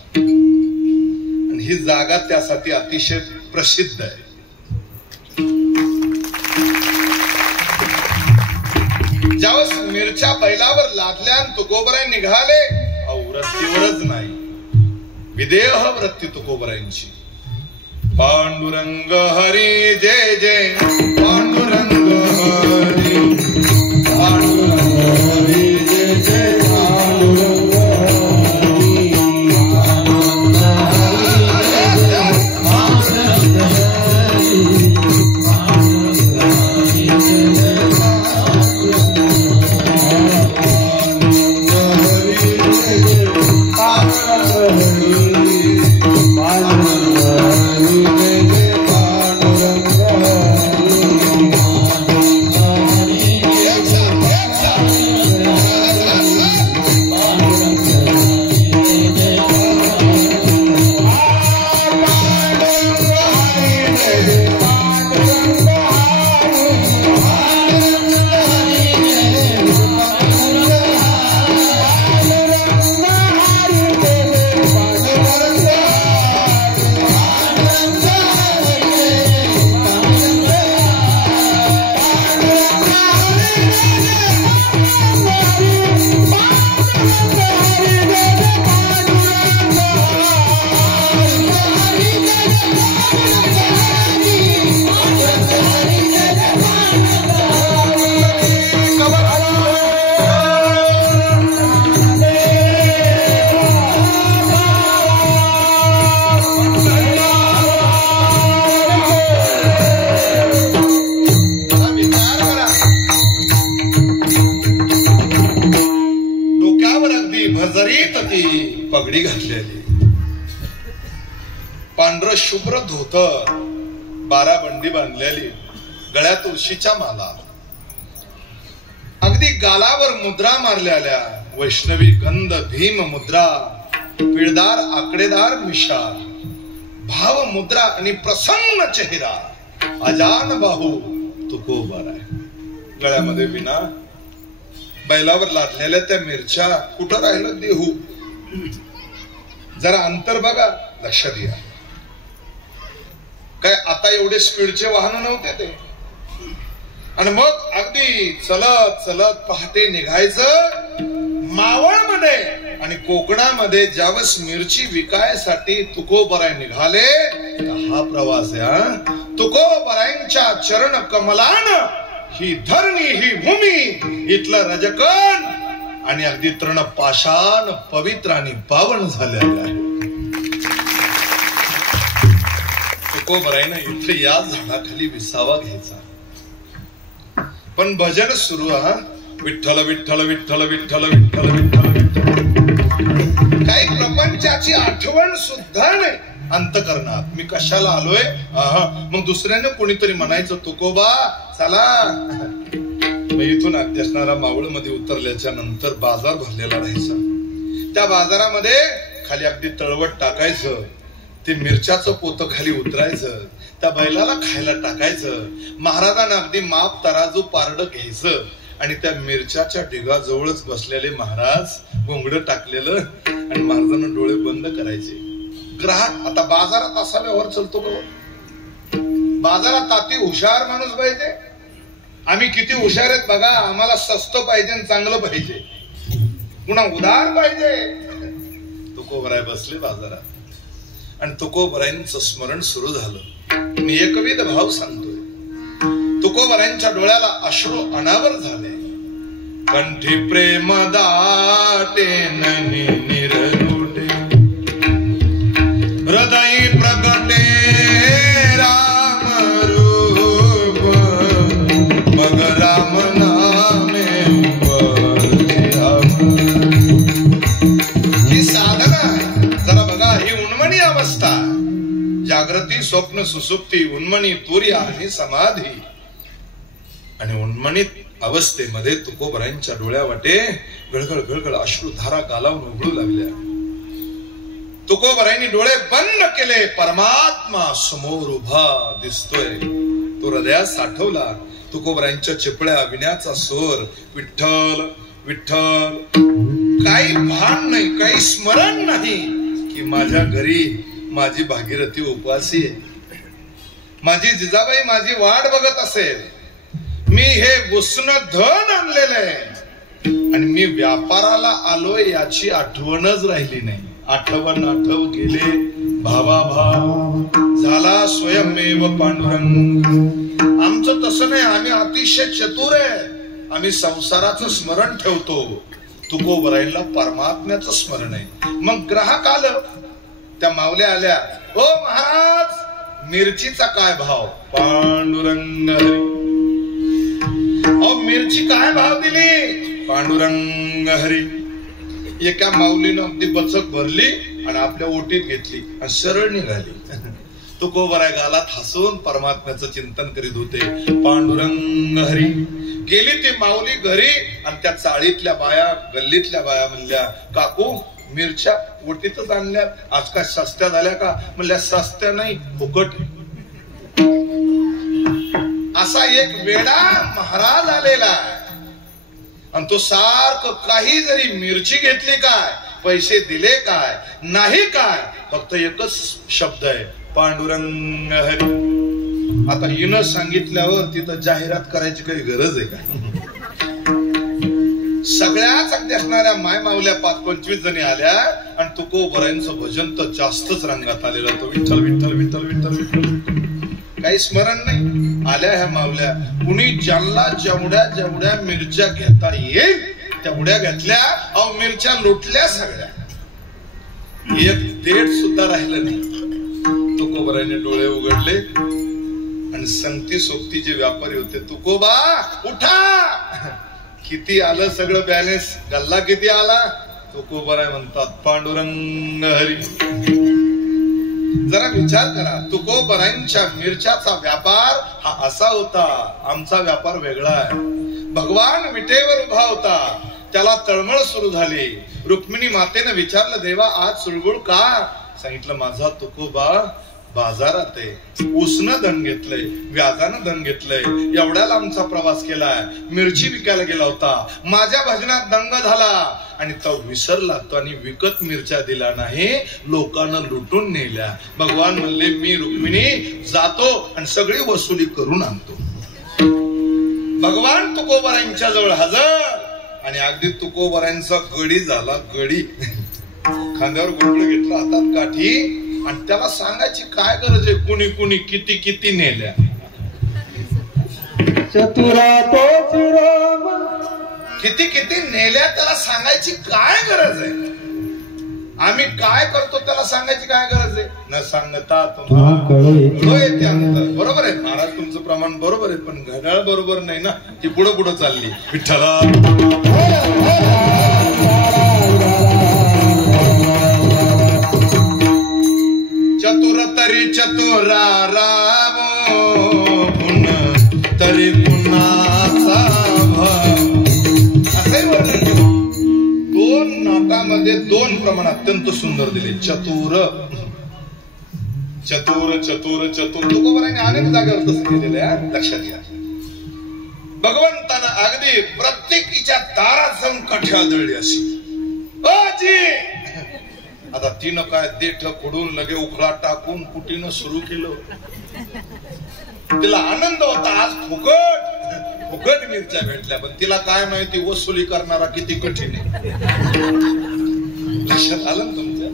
आणि ही जागा त्यासाठी अतिशय प्रसिद्ध आहे. ज्यावेळेस मिरच्या बैलावर लादल्या आणि तुकोबराय निघाले, वृत्तीवरच नाही विदेह वृत्ती तुकोबरायांची. पांडुरंग हरी जय जय पांडुरंग हरी, पांडुरंग हरी जय जय पांडुरंग हरी, पांडुरंग हरी जय पांढर शुभ्र धोतर, 12 बंडी बांधलेली, गळ्यात तुळशीच्या माला, अगदी गालावर मुद्रा मारलेल्या, वैष्णवी गंध भीम मुद्रा, पिळदार आकडेदार मिशा, भाव मुद्रा आणि प्रसन्न चेहरा, अजान बाहू तुकोबाराय. गळ्यामध्ये विना, बैलावर लादलेल्या त्या मिरच्या, कुठं राहिलं देहू. जरा अंतर बघा, लक्षात घ्या. काय आता एवढे स्पीडचे वाहन नव्हते ते. आणि मग अगदी चलत चलत पहाटे निघायचं मावळमध्ये. आणि कोकणामध्ये ज्यावेळेस मिरची विकायसाठी तुकोबराय निघाले, हा प्रवास आहे. तुकोबरायांच्या चरण कमलान ही धरणी, ही भूमी, इथलं रजकण आणि अगदी तृण पाषाण पवित्र आणि पावन झालेलं आहे. तुकोबरायनं इथे या झाडाखाली विसावा घ्यायचा. पण भजन सुरू हा, विठ्ठल विठ्ठल विठ्ठल विठ्ठल विठ्ठल विठ्ठल विठ्ठल. काही प्रपंचाची आठवण सुद्धा नाही अंतकरणात. मी कशाला आलोय. मग दुसऱ्याने कोणीतरी म्हणायचं, तुकोबा चला. इथून असणारा मावळमध्ये उतरल्याच्या नंतर बाजार भरलेला राहायचा. त्या बाजारामध्ये खाली अगदी तळवट टाकायचं, ते मिरच्याचं पोतं खाली उतरायचं, त्या बैलाला खायला टाकायचं. महाराजांना अगदी माप तराजू पारड घ्यायचं आणि त्या मिरच्याच्या ढिगाजवळच बसलेले महाराज, घोंगडं टाकलेलं, आणि महाराजांना डोळे बंद करायचे. ग्राहक आता बाजारात असा व्यवहार चालतो का? बाजारात अति हुशार माणूस पाहिजे. आम्ही किती हुशार आहेत बघा. आम्हाला स्वस्त पाहिजे आणि चांगलं पाहिजे, पुन्हा उदार पाहिजे. तुकोबराय बसले बाजारात आणि तुकोबरायांचं स्मरण सुरू झालं. मी एकविध भाव सांगतोय. तुकोबरायांच्या डोळ्याला अश्रू अनावर झाले. कंठी प्रेम दाटे ननी निरलुटे, हृदय प्रगटे राम रूप, मग राम नामे ही साधना. जरा बघा, ही उन्मणी अवस्था, जागृती स्वप्न सुसुप्ती, उन्मणी तुर्य आणि समाधी. आणि उन्मणित अवस्थेमध्ये तुकोबरायांच्या डोळ्यावाटे गळगळ गळगळ अश्रुधारा गालावून उघडू लागल्या. तुकोबरायांनी डोळे बंद केले. परमात्मा समोर उभा दिसतोय. तो हृदयात साठवला. तुकोबरायांच्या चिपळ्या विण्याचा स्वर, विठ्ठल विठ्ठल. काही भान नाही, काही स्मरण नाही की माझ्या घरी माझी भागीरथी उपासी आहे, माझी जिजाबाई माझी वाट बघत असेल. मी हे उसनं धन आणलेलं आहे आणि मी व्यापाराला आलोय याची आठवणच राहिली नाही. आठवण आठव गेले भावा भाव, झाला स्वयंमेव पांडुरंग. आमचं तसं नाही, आम्ही अतिशय चतुर आहे. आम्ही संसाराचं स्मरण ठेवतो. तुकोबरायला परमात्म्याचं स्मरण आहे. मग ग्राहक आलं, त्या मावल्या आल्या. ओ महाराज, मिरचीचा काय भाव? पांडुरंग हरी. अहो मिरची काय भाव दिली? पांडुरंग हरी. एका माऊलीनं अगदी बचक भरली आणि आपल्या ओटीत घेतली आणि सरळ निघाली. तुकोबराय गालात हसून परमात्म्याचं चिंतन करीत होते. पांडुरंग हरी. गेली ती माऊली घरी आणि त्या चाळीतल्या बाया, गल्लीतल्या बाया म्हणल्या, काकू मिरच्या ओटीतच आणल्या, आज काय सस्त्या झाल्या का? म्हणल्या सस्त्या नाही, फुकट. असा एक वेडा महाराज आलेला आणि तो सारखं काही जरी मिरची घेतली काय, पैसे दिले काय, नाही काय, फक्त एकच शब्द आहे, पांडुरंग हरी. आता हिनं सांगितल्यावर तिथं जाहिरात करायची काही गरज आहे का? सगळ्याच अगदी असणाऱ्या माय मावल्या 5-25 जणी आल्या आणि तुकोबरायांचं भजन तर जास्तच रंगात आलेलं होतं. विठ्ठल विठ्ठल विठ्ठल विठ्ठल विठ्ठल. काही स्मरण नाही. आल्या ह्या मावल्या. कुणी ज्यांना जेवढ्या जेवढ्या मिरच्या घेता येईल तेवढ्या घेतल्या. अहो मिरच्या लुटल्या सगळ्या. एक देठ सुद्धा राहिलं नाही. तुकोबरायांनी डोळे उघडले आणि संगती सोबती जे व्यापारी होते, तुकोबा उठा. किती आलं सगळं बॅलन्स? गल्ला किती आला? तुकोबराय म्हणतात, पांडुरंग हरी. जरा विचार करा, तुकोबरायांच्या मिरच्याचा व्यापार हा असा होता, आमचा व्यापार वेगळा आहे. भगवान विटेवर उभा होता, त्याला तळमळ सुरू झाली. रुक्मिणी मातेने विचारलं, देवा आज सुळबुळ का? सांगितलं, माझा तुकोबा बाजारात आहे, उसनं धन घेतलंय, व्याजानं धन घेतलंय, एवढ्या लांबचा प्रवास केलाय, मिरची विकायला गेला होता, माझ्या भजनात दंग झाला आणि तो विसरला, तो आणि विकत मिरच्या दिला नाही, लोकांना लुटून नेल्या. भगवान म्हणले, मी रुक्मिणी जातो आणि सगळी वसुली करून आणतो. भगवान तुकोबरायांच्या जवळ हजर आणि अगदी तुकोबरायांचा गडी झाला. गडी खांद्यावर गुडगुड घेतला, हातात काठी, आणि त्याला सांगायची काय गरज आहे, कुणी कुणी किती किती नेल्या. किती किती नेल्या त्याला सांगायची काय गरज आहे? आम्ही काय करतो त्याला सांगायची काय गरज आहे? न सांगता येते अंतर. बरोबर आहे महाराज, तुमचं प्रमाण बरोबर आहे, पण घड्याळ बरोबर नाही ना, ती पुढं पुढं चालली. विठ्ठला चतुर तरी चतुरा रावो पुन तरी पुन्हाचा भाव. असंही वर्णन केलं. दोन नाटामध्ये दोन प्रमाण अत्यंत सुंदर दिले. चतुर चतुर चतुर चतुर. तुकोबरायांनी अनेक जागेवर तसं केलेलं आहे, लक्षात घ्या. भगवंतानं अगदी प्रत्येकीच्या दारात जाऊन काठी आदळली अशी. आता तिनं काय देठ खुडून लगे उखळा टाकून कुटीनं सुरू केलं. तिला आनंद होता, आज फुकट फुकट मिरच्या भेटल्या, पण तिला काय माहिती वसुली करणारा किती कठीण आहे. लक्षात आलं तुमच्या?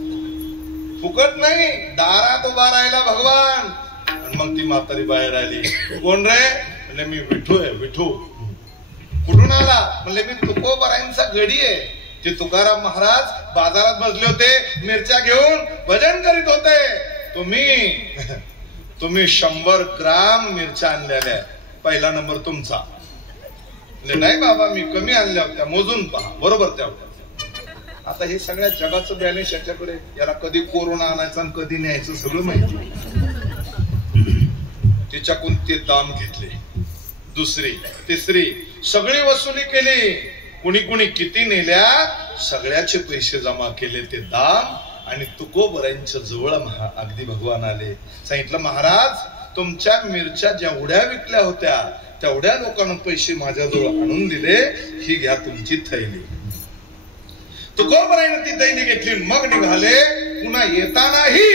फुकट नाही, दारात उभा राहिला भगवान. आणि मग ती म्हातारी बाहेर आली. कोण रे? म्हणले, मी विठू आहे. विठू कुठून आला? म्हणले, मी तुकोबरायांचा गडी आहे. ते तुकाराम महाराज बाजारात बसले होते, मिरच्या घेऊन भजन करीत होते. तुम्ही 100 ग्राम मिरच्या आणलेल्या, पहिला नंबर तुमचा. नाही बाबा, मी कमी आणल्या होत्या, मोजून पहा. बरोबर तेवढ्या. आता हे सगळ्या जगाचं बॅलेन्स याच्याकडे, याला कधी कोरोना आणायचा आणि कधी न्यायचं सगळं माहिती. तिच्याकडून ते दाम घेतले, दुसरी तिसरी सगळी वसुली केली. कुणी कुणी किती नेल्या, सगळ्याचे पैसे जमा केले, ते दाम. आणि तुकोबरायांच्या जवळ अगदी भगवान आले. सांगितलं, महाराज तुमच्या मिरच्या जेवढ्या विकल्या होत्या तेवढ्या लोकांना पैसे माझ्याजवळ आणून दिले, ही घ्या तुमची थैली. तुकोबरायाने ती थैली घेतली, मग निघाले. पुन्हा येतानाही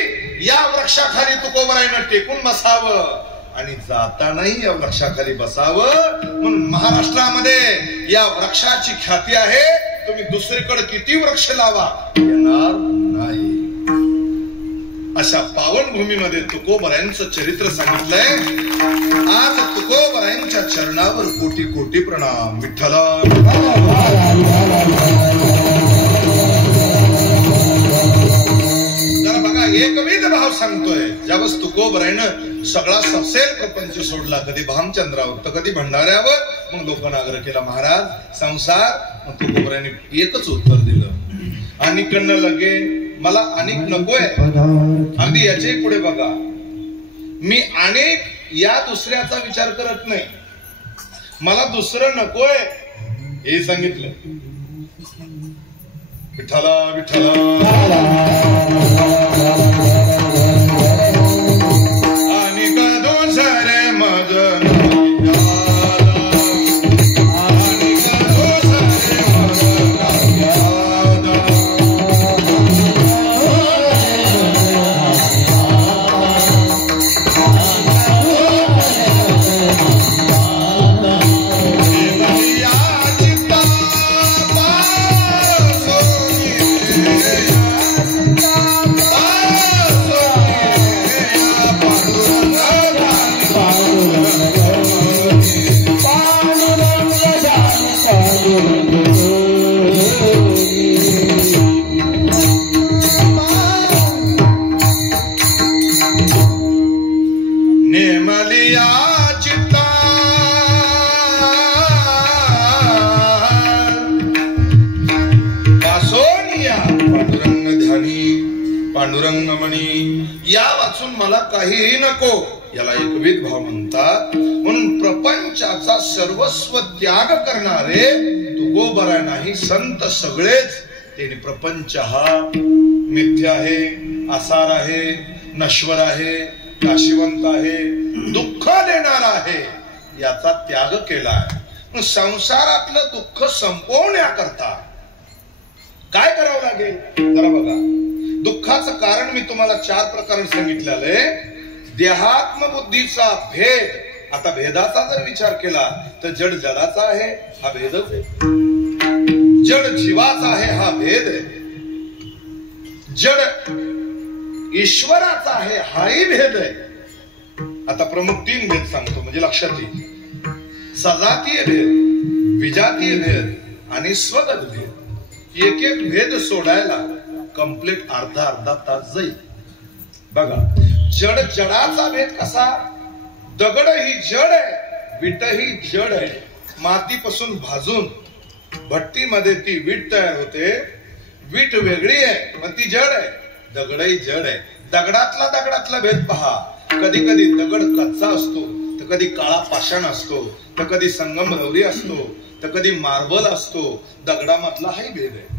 या वृक्षाखाली तुकोबरायाने टेकून बसावं आणि जातानाही या वृक्षाखाली बसावं. म्हणून महाराष्ट्रामध्ये या वृक्षाची ख्याती आहे. तुम्ही दुसरीकडे किती वृक्ष लावा, येणार नाही. अशा पावनभूमीमध्ये तुकोबरायांचं चरित्र सांगितलंय. आज तुकोबरायांच्या चरणावर कोटी कोटी प्रणाम. विठ्ठला जरा बघा, एकविध भाव सांगतोय. ज्यावेळेस तुकोबरायानं सगळा ससेल प्रपंच सोडला, कधी भामचंद्रावर तर कधी भंडाऱ्यावर, मग लोकांना आग्रह केला, महाराज संसार. मग तुकोबरायाने एकच उत्तर दिलं, अनिकडनं लगे, मला अनेक नकोय. अगदी याचे पुढे बघा, मी अनेक या दुसऱ्याचा विचार करत नाही, मला दुसरं नकोय हे सांगितलं. विठ्ठला विठ्ठला या वाचून मला काहीही नको, याला एकविध भाव म्हणतात. म्हणून प्रपंचाचा सर्वस्व त्याग करणारे तुकोबरा नाही संत सगळेच. त्यांनी प्रपंच हा मिथ्या आहे, आसार आहे, नश्वर आहे, नाशिवंत आहे, दुःख देणार आहे, याचा त्याग केलाय. संसारातलं दुःख संपवण्याकरता काय करावं लागेल जरा बघा. दुःखाचं कारण मी तुम्हाला 4 प्रकारे सांगितलेलं आहे. देहात्म बुद्धीचा भेद. आता भेदाचा जर विचार केला तर जड जडाचा आहे हा भेदच आहे, जड जीवाचा आहे हा भेद आहे, जड ईश्वराचा आहे हाही भेद आहे. आता प्रमुख 3 भेद सांगतो म्हणजे लक्षात येईल. सजातीय भेद, विजातीय भेद आणि स्वगत भेद. एक एक भेद सोडायला कंप्लीट अर्धा तास जाईल. बघा, जड जडाचा भेद कसा. दगड ही जड आहे, विट ही जड आहे. मातीपासून भाजून भट्टीमध्ये ती वीट तयार होते. वीट वेगळी आहे पण ती जड आहे, दगडही जड आहे. दगडातला भेद पहा. कधी कधी दगड कच्चा असतो, तर कधी काळा पाषाण असतो, तर कधी संगमरवरी असतो, तर कधी मार्बल असतो. दगडामधला हाही भेद आहे.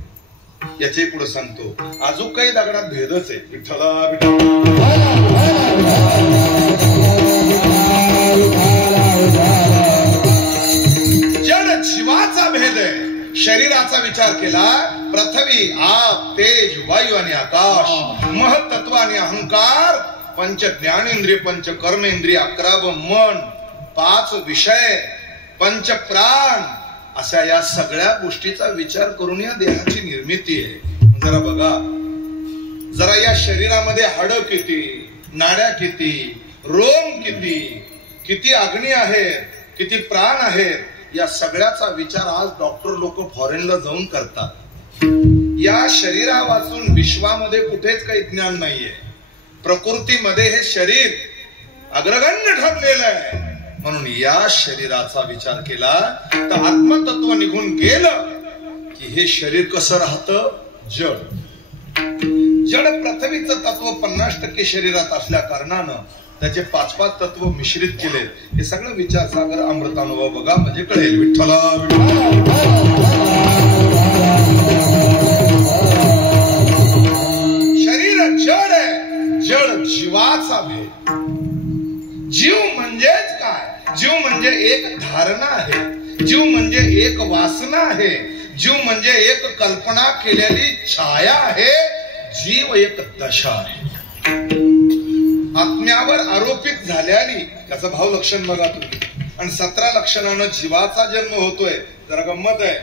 याचे पुढे सांगतो. अजून काही दगडात भेदच आहे. विठ्ठला जड जीवाचा भेद आहे. शरीराचा विचार केला. पृथ्वी, आप, तेज, वायू आणि आकाश, महत्त्व आणि अहंकार, पंच ज्ञानेंद्रिय, पंच कर्मेंद्रिय, 11 मन, 5 विषय, पंच प्राण, अशा या सगळ्या गोष्टीचा विचार करून या देहाची निर्मिती आहे. जरा बघा, जरा या शरीरामध्ये हाड किती, नाड्या किती, रोम किती, किती अग्नी आहेत, किती प्राण आहेत, या सगळ्याचा विचार आज डॉक्टर लोक फॉरेनला जाऊन करतात. या शरीरा वाचून विश्वामध्ये कुठेच काही ज्ञान नाहीये. प्रकृतीमध्ये हे शरीर अग्रगण्य ठरलेलं आहे. म्हणून या शरीराचा विचार केला तर आत्मतत्व निघून गेलं की हे शरीर कसं राहतं. जड जड पृथ्वीचं तत्व 50% शरीरात असल्या कारणानं त्याचे 5-5 तत्व मिश्रित केले. हे सगळं विचार सागर अमृतानुभव बघा म्हणजे कळेल. विठ्ठला शरीर जड आहे, जड जीवाचा भेद. जीव म्हणजेच काय. जीव म्हणजे एक धारणा आहे, जीव म्हणजे एक वासना आहे, जीव म्हणजे एक कल्पना केलेली छाया आहे, जीव एक दशा आहे. आत्म्यावर आरोपित झालेली त्याचं भाव लक्षण बघा तुम्ही. आणि 17 लक्षणानं जीवाचा जन्म होतोय. जरा गंमत आहे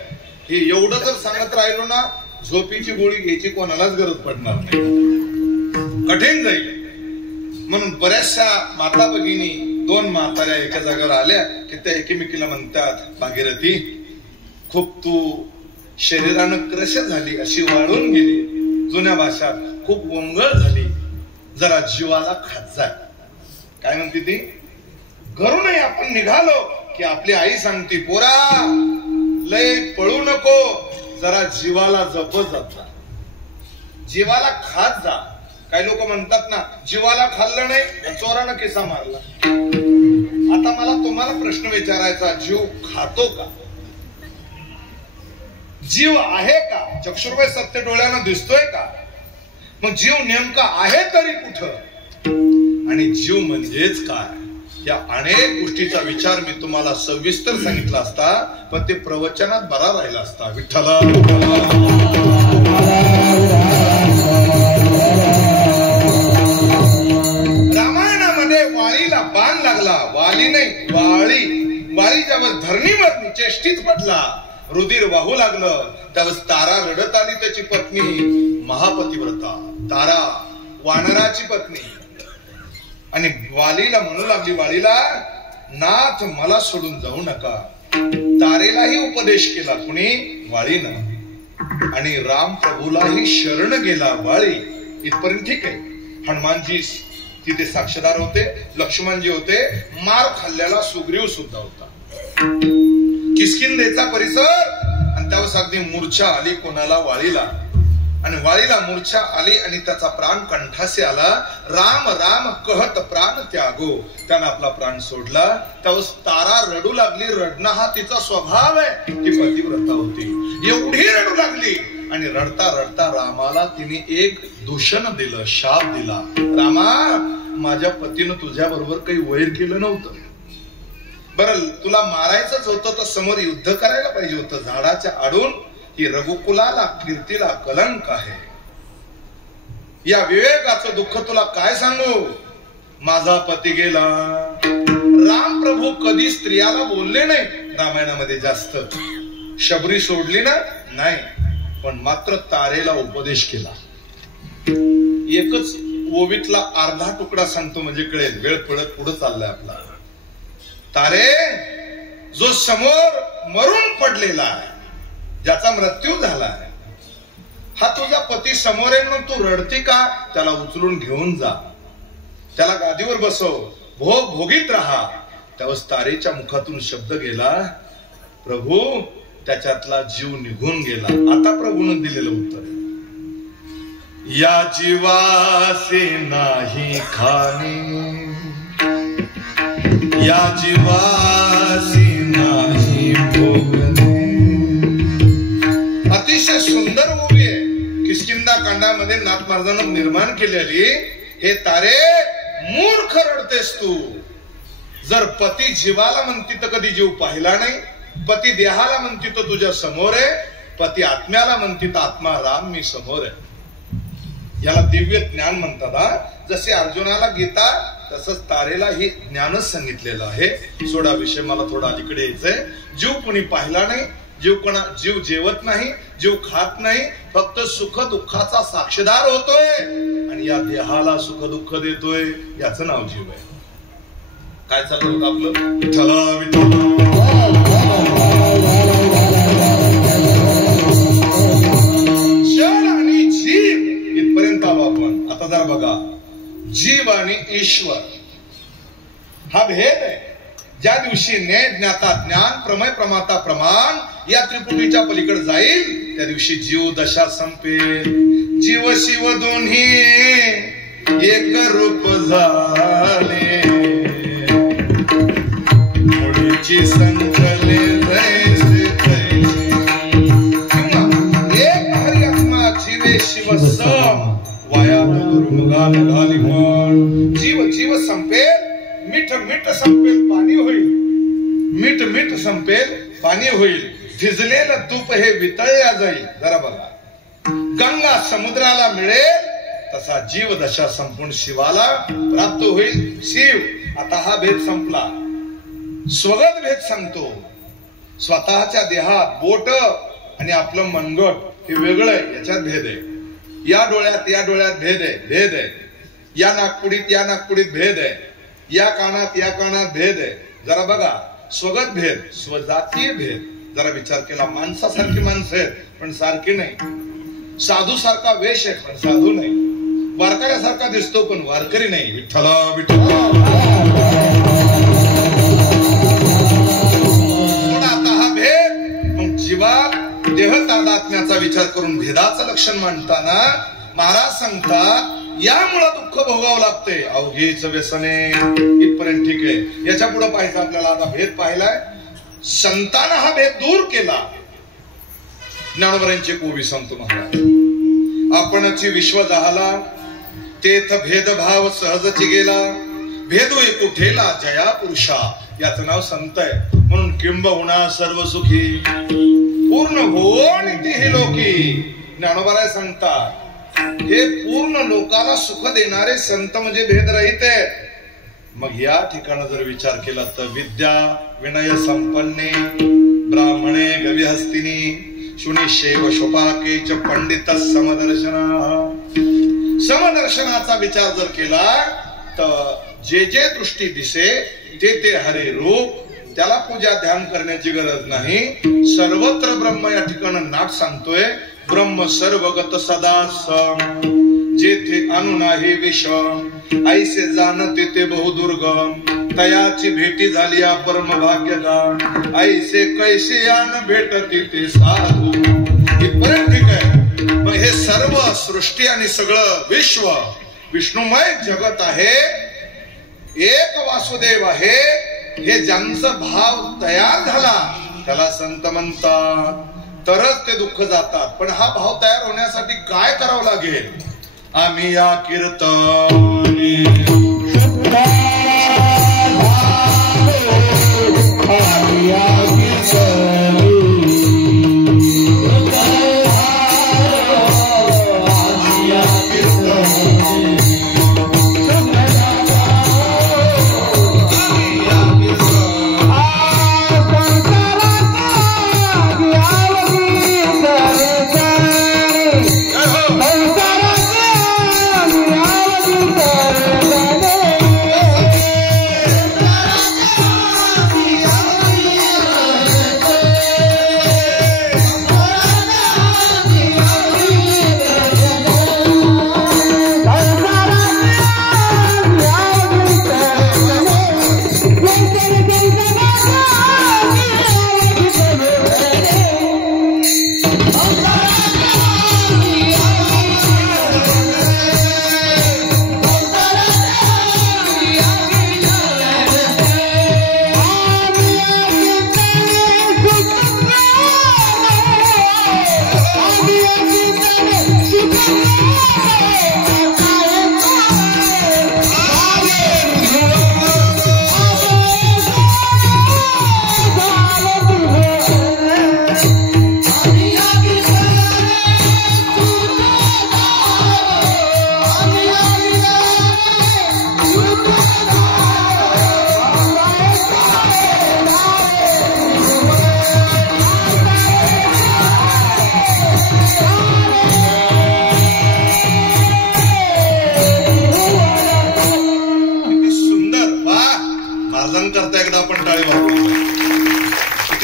हे. एवढं जर सांगत राहिलो ना, झोपीची गोळी घ्यायची कोणालाच गरज पडणार नाही, कठीण जाईल. म्हणून बऱ्याचशा माता भगिनी 2 म्हाताऱ्या एका जागेवर आल्या की त्या एकमेकीला म्हणतात, भागीरथी खूप तू शरीरानं क्रश झाली, अशी वाळून गेली, जुन्या भाषात खूप वंगळ झाली, जरा जीवाला खात जाय. काय म्हणते ती. घरूनही आपण निघालो की आपली आई सांगते, पोरा लय पळू नको, जरा जीवाला जपत जा, जीवाला खात जा. काही लोक म्हणतात ना, जीवाला खाल्लं नाही चोरानं किस्सा मारला. आता मला तुम्हाला प्रश्न विचारायचा, जीव खातो का. जीव आहे का. चक्षुर्वय सत्य डोळ्यानं दिसतोय का. मग जीव नेमका आहे तरी कुठं आणि जीव म्हणजेच काय. या अनेक गोष्टीचा विचार मी तुम्हाला सविस्तर सांगितला असता, पण ते प्रवचनात बरा राहिला असता. विठ्ठला रामायणामध्ये वाळीला बाण लागला. वाली नाही, वाळी. वाळी ज्यावेळेस धरणीवर चेष्टीत पडला, रुधिर वाहू लागलं, त्यावेळेस तारा रडत आली. त्याची पत्नी महापतिव्रता तारा, वानराची पत्नी. आणि वालीला म्हणू लागली, वालीला नाथ मला सोडून जाऊ नका. तारेलाही उपदेश केला कुणी, वाळीनं. आणि राम प्रभूलाही शरण गेला वाळी. इथपर्यंत ठीक आहे. हनुमानजी तिथे साक्षीदार होते, लक्ष्मणजी होते, मार खाल्ल्याला सुग्रीव सुद्धा होता. किष्किंधेचा परिसर. आणि त्यावेळेस अगदी मूर्छा आली कोणाला, वाळीला. आणि वाळीला मूर्छा आली आणि त्याचा प्राण कंठासे आला. राम राम कहत प्राण त्यागो, त्यानं आपला प्राण सोडला. त्यावेळेस तारा रडू लागली. रडणं हा तिचा स्वभाव आहे. ती पतिव्रता होती. एवढी रडू लागली आणि रडता रडता रामाला तिने एक दूषण दिलं, शाप दिला. रामा, माझ्या पतीनं तुझ्या बरोबर काही वैर केलं नव्हतं. बरं, तुला मारायचंच होतं तर समोर युद्ध करायला पाहिजे होतं. झाडाच्या आडून ही रघुकुलाला कीर्तीला कलंक आहे. या विवेकाचं दुःख तुला काय सांगू. माझा पती गेला. राम प्रभू कधी स्त्रियाला बोलले नाही रामायणामध्ये जास्त. शबरी सोडली ना, नाही, पण मात्र तारेला उपदेश केला. एकच ओवीतला अर्धा तुकडा सांगतो म्हणजे कळेल. वेळ पडत पुढे चाललाय आपला. तारे, जो समोर मरून पडलेला आहे, ज्याचा मृत्यू झालाय, हा तुझा पती समोर आहे म्हणून तू रडती का. त्याला उचलून घेऊन जा, त्याला गादीवर बसव, भोग भोगीत राहा. त्यावेळेस तारेच्या मुखातून शब्द गेला, प्रभू, त्याच्यातला जीव निघून गेला. आता प्रभूने दिलेलं उत्तर, या जीवासे नाही खाणे, या जीवासी नाही भोगणे. अतिशय सुंदर ओवी आहे. किष्किंधा कांडामध्ये नाथ महाराजांना निर्माण केलेली. हे तारे, मूर्ख रडतेस तू. जर पती जीवाला म्हणती तर कधी जीव पाहिला नाही. पती देहाला म्हणती तर तुझ्या समोर आहे. पती आत्म्याला म्हणती तर आत्मा राम मी समोर आहे. याला दिव्य ज्ञान म्हणतात. जसे अर्जुनाला गीता, तसंच तारेला हे ज्ञानच सांगितलेलं आहे. सोडा विषय, मला थोडा अलीकडे यायचंय. जीव कुणी पाहिला नाही. जीव जेवत नाही, जीव खात नाही, फक्त सुख दुःखाचा साक्षीदार होतोय आणि या देहाला सुख दुःख देतोय. याचं नाव जीव आहे. काय चाललं होतं आपलं. विठ्ठला विठ्ठला, जड आणि जीव इथपर्यंत आलो आपण. आता जरा बघा, जीव आणि ईश्वर हा भेद आहे. ज्या दिवशी न्याय ज्ञाता ज्ञान, प्रमेय प्रमाता प्रमाण या त्रिपुटीच्या पलीकडे जाईल, त्या दिवशी जीव दशा संपेल. जीव शिव दोन्ही एक रूप झाले, मुळीची संकले जैसे तैसे. एक हरी आत्मा जीवे शिव सम, वाया दुर्मुगाल घाली मन. जीव संपेल, मीठ मीठ संपेल पाणी होईल. मीठ मीठ संपेल पाणी होईल. भिजलेलं तूप हे वितळल्या जाईल. जरा बघा, गंगा समुद्राला मिळेल तसा जीव दशा संपूर्ण शिवाला प्राप्त होईल. शिव, आता हा भेद संपला. स्वगत भेद सांगतो. स्वतःच्या देहात बोट आणि आपलं मनगट हे वेगळं आहे, याच्यात भेद आहे. या डोळ्यात भेद आहे. या नागपुडीत भेद आहे. या कानात भेद आहे. जरा बघा, स्वगत भेद, स्वजातीय भेद. जरा विचार केला, माणसासारखी माणसं आहेत पण सारखी नाही. साधू सारखा वेश आहे पण साधू नाही. वारकऱ्यासारखा दिसतो पण वारकरी नाही. विठ्ठला विठ्ठला. आता हा भेद. मग जीवात देह तादात्म्याचा विचार करून भेदाचं लक्षण मांडताना महाराज सांगतात, यामुळे दुःख भोगावं लागते. अवघीच व्यसने. इथपर्यंत ठीक आहे. याच्या पुढे पाहायचं आपल्याला. आता भेद पाहिलाय. संतांना हा भेद दूर केला. ज्ञानोबरांची कोवी सांगतो महाराज. आपणची विश्व जहाला, तेथ भेदभाव सहजची गेला. भेदोय कुठेला जया पुरुषा. याचं नाव संत आहे. म्हणून किंबहुना सर्व सुखी पूर्ण होण ती लोकी. ज्ञानोबराय सांगतात, हे पूर्ण लोकाला सुख देणारे संत म्हणजे भेदरहित आहेत. मग या ठिकाणी जर विचार केला तर विद्या विनय संपन्ने ब्राह्मणे गविहस्तिनी शुनिशेव शोपाके च पंडित समदर्शनाचा विचार जर केला तर जे दृष्टी दिसे ते हरे रूप. त्याला पूजा ध्यान करण्याची गरज नाही. सर्वत्र ब्रह्म या ठिकाणी नाट सांगतोय. ब्रह्म सर्वगत सदा सम, जेथे अनु नाही विषम. ऐसे जाणते ते बहुदुर्गम, तयाची भेटी झाली परम भाग्यदान. ऐसे कैसे यान भेटती ते साधू. इथपर्यंत ठीक आहे. मग हे सर्व सृष्टी आणि सगळं विश्व विष्णुमय जगत आहे, एक वासुदेव आहे, हे ज्यांचं भाव तयार झाला त्याला संत म्हणतात, तरच ते दुःख जातात. पण हा भाव तयार होण्यासाठी काय करावं लागेल? आम्ही या कीर्तनी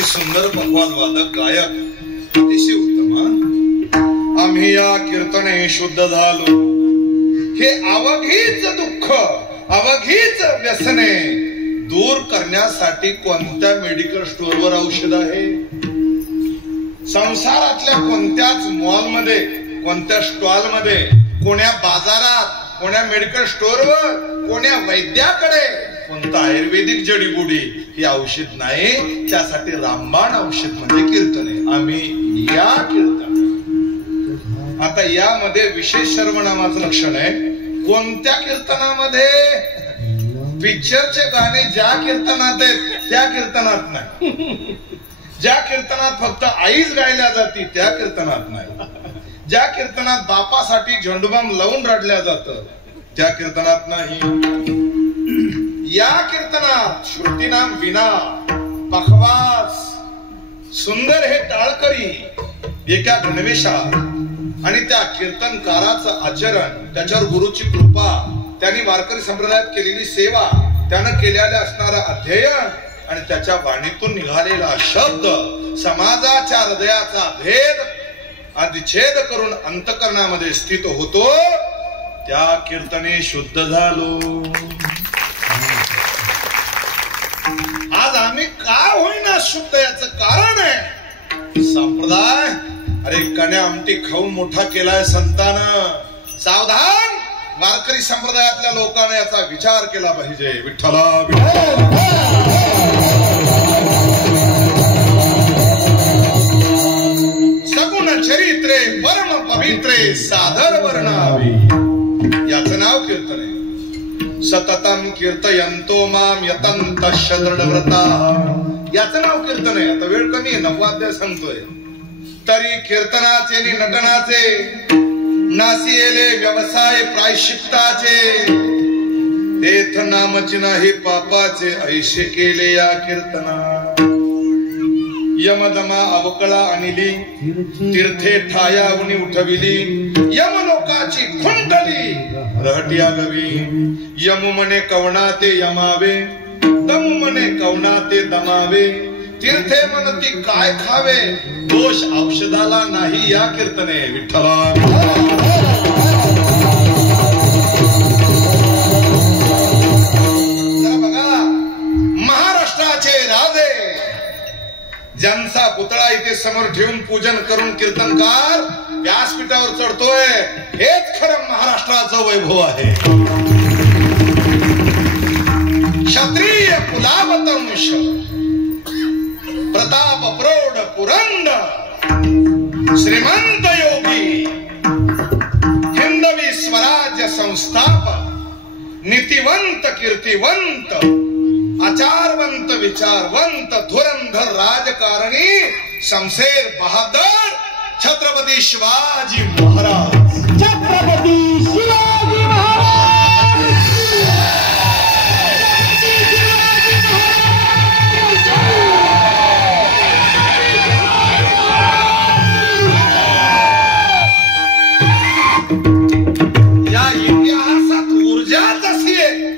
सुंदर भगवान वादक गायक अतिशय उत्तम. आम्ही या कीर्तने शुद्ध झालो. हे अवघीच दुःख अवघीच व्यसने दूर करण्यासाठी कोणत्या मेडिकल स्टोअरवर औषध आहे? संसारातल्या कोणत्याच मॉलमध्ये, कोणत्या स्टॉलमध्ये, कोण्या बाजारात, कोण्या मेडिकल स्टोअरवर, कोण्या वैद्याकडे कोणतं आयुर्वेदिक जडीबुडी ही औषध नाही. त्यासाठी रामबाण औषध म्हणजे कीर्तने. आम्ही या कीर्तन. आता यामध्ये विशेष सर्व नामाचं लक्षण आहे. कोणत्या कीर्तनामध्ये? पिक्चरचे गाणे ज्या कीर्तनात आहेत त्या कीर्तनात नाही. ज्या कीर्तनात फक्त आईच गायल्या जाती त्या कीर्तनात नाही. ज्या कीर्तनात बापासाठी झेंडूबाम लावून रडल्या जातं त्या कीर्तनात नाही. या कीर्तनात श्रुतीनाम विना पखवास सुंदर हे टाळकरी एका गणवेशात आणि त्या कीर्तनकाराचं आचरण, त्याच्यावर गुरुची कृपा, त्यांनी वारकरी संप्रदायात केलेली सेवा, त्यानं केलेलं असणारं अध्ययन आणि त्याच्या वाणीतून निघालेला शब्द समाजाच्या हृदयाचा भेद अधिच्छेद करून अंतकरणामध्ये स्थित होतो. त्या कीर्तने शुद्ध झालो. आज आम्ही का होईना शुद्ध याचं कारण आहे संप्रदाय. अरे कण्या आमटी खाऊन मोठा केलाय संतानं. सावधान. वारकरी संप्रदायातल्या लोकांना याचा विचार केला पाहिजे. विठ्ठला सगुण चरित्रे परम पवित्रे सादर वर्णावी याचं नाव कीर्तन आहे. सततम कीर्तयंतो माम यतंत दृढव्रता याचं नाव कीर्तन आहे. आता वेळ कमी आहे, 9वा अध्याय सांगतोय. तरी कीर्तनाचे नि नटनाचे नासिएले व्यवसाय प्रायश्चित्ताचे तेथ नामची नाही पापाचे ऐशे केले या कीर्तना. यमदमा अवकळा आणली तीर्थे ठायावनी उठविली. यमलोकाची खुंटली रहटिया गवी. यमु मने कवणा ते यमावे, दमु मने कवणा ते दमावे. तीर्थे म्हणती काय खावे, दोष औषधाला नाही या कीर्तने. विठ्ठला बघा, महाराष्ट्राचे राजे ज्यांचा पुतळा इथे समोर ठेवून पूजन करून कीर्तनकार व्यासपीठावर चढतोय, हेच खरं महाराष्ट्राचं वैभव आहे. क्षत्रिय कुलावतंश, प्रताप प्रौढ पुरंद, श्रीमंत योगी, हिंदवी स्वराज्य संस्थापक, नीतिवंत कीर्तिवंत, आचारवंत विचारवंत, धुरंधर राजकारणी, शमशेर बहादुर छत्रपती शिवाजी महाराज. छत्रपती शिवाजी महाराज. या इतिहासात ऊर्जा जशी आहे.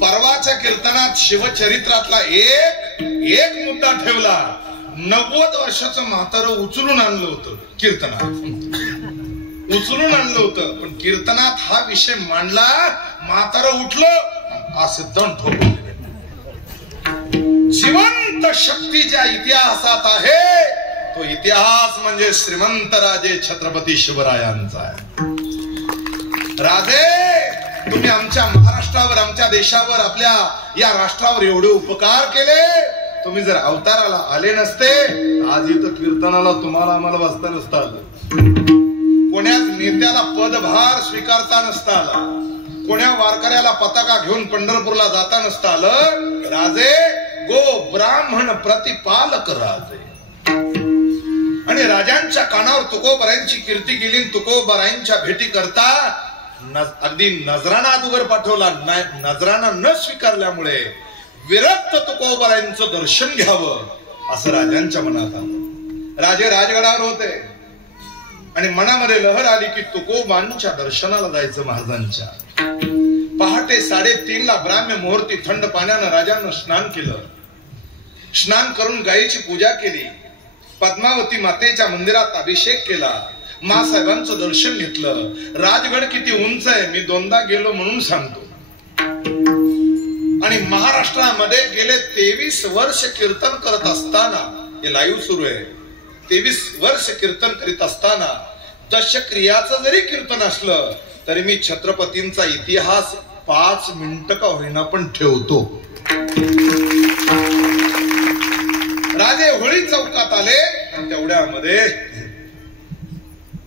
परवाच्या कीर्तनात शिवचरित्रातला एक मुद्दा ठेवला. 90 वर्षाचं म्हातारं उचलून आणलं होतं कीर्तनात, उचलून आणलं होतं. पण कीर्तनात हा विषय मांडला, म्हातारं उठलं, असं दंड ठोकले. जिवंत शक्ती ज्या इतिहासात आहे, तो इतिहास म्हणजे श्रीमंत राजे छत्रपती शिवरायांचा आहे. राजे, तुम्ही आमच्या महाराष्ट्रावर, आमच्या देशावर, आपल्या या राष्ट्रावर एवढे उपकार केले. तुम्ही जर अवताराला आले नसते, आज इथं कीर्तनाला तुम्हाला आम्हाला वाचता नसता आलं. कोण्याच नेत्याला पदभार स्वीकारता नसता आला. कोण्या वारकऱ्याला पताका घेऊन पंढरपूरला जाता नसता आलं. राजे, गो ब्राह्मण प्रतिपालक राजे. आणि राजांच्या कानावर तुकोबरायांची कीर्ती गेली. तुकोबरायांच्या भेटी करता अगदी नजराना अगोदर पाठवला. नजराना न स्वीकारल्यामुळे विरक्त तुकोबरायांचं दर्शन घ्यावं असं राजांच्या मनात आलं. राजे राजगडावर होते आणि मनामध्ये लहर आली की तुकोबांच्या दर्शनाला जायचं महाराजांच्या. पहाटे 3:30ला ब्राह्म्य मुहूर्ती थंड पाण्यानं राजांना स्नान केलं. स्नान करून गायीची पूजा केली. पद्मावती मातेच्या मंदिरात अभिषेक केला. मासाहेबांचं दर्शन घेतलं. राजगड किती उंच आहे मी 2दा गेलो म्हणून सांगतो. आणि महाराष्ट्रामध्ये गेले 23 वर्ष कीर्तन करत असताना, हे लाईव्ह सुरू आहे, 23 वर्ष कीर्तन करीत असताना दशक्रियाचं जरी कीर्तन असलं तरी मी छत्रपतींचा इतिहास 5 मिनिटं का होईना पण ठेवतो. राजे होळी चौकात आले आणि तेवढ्यामध्ये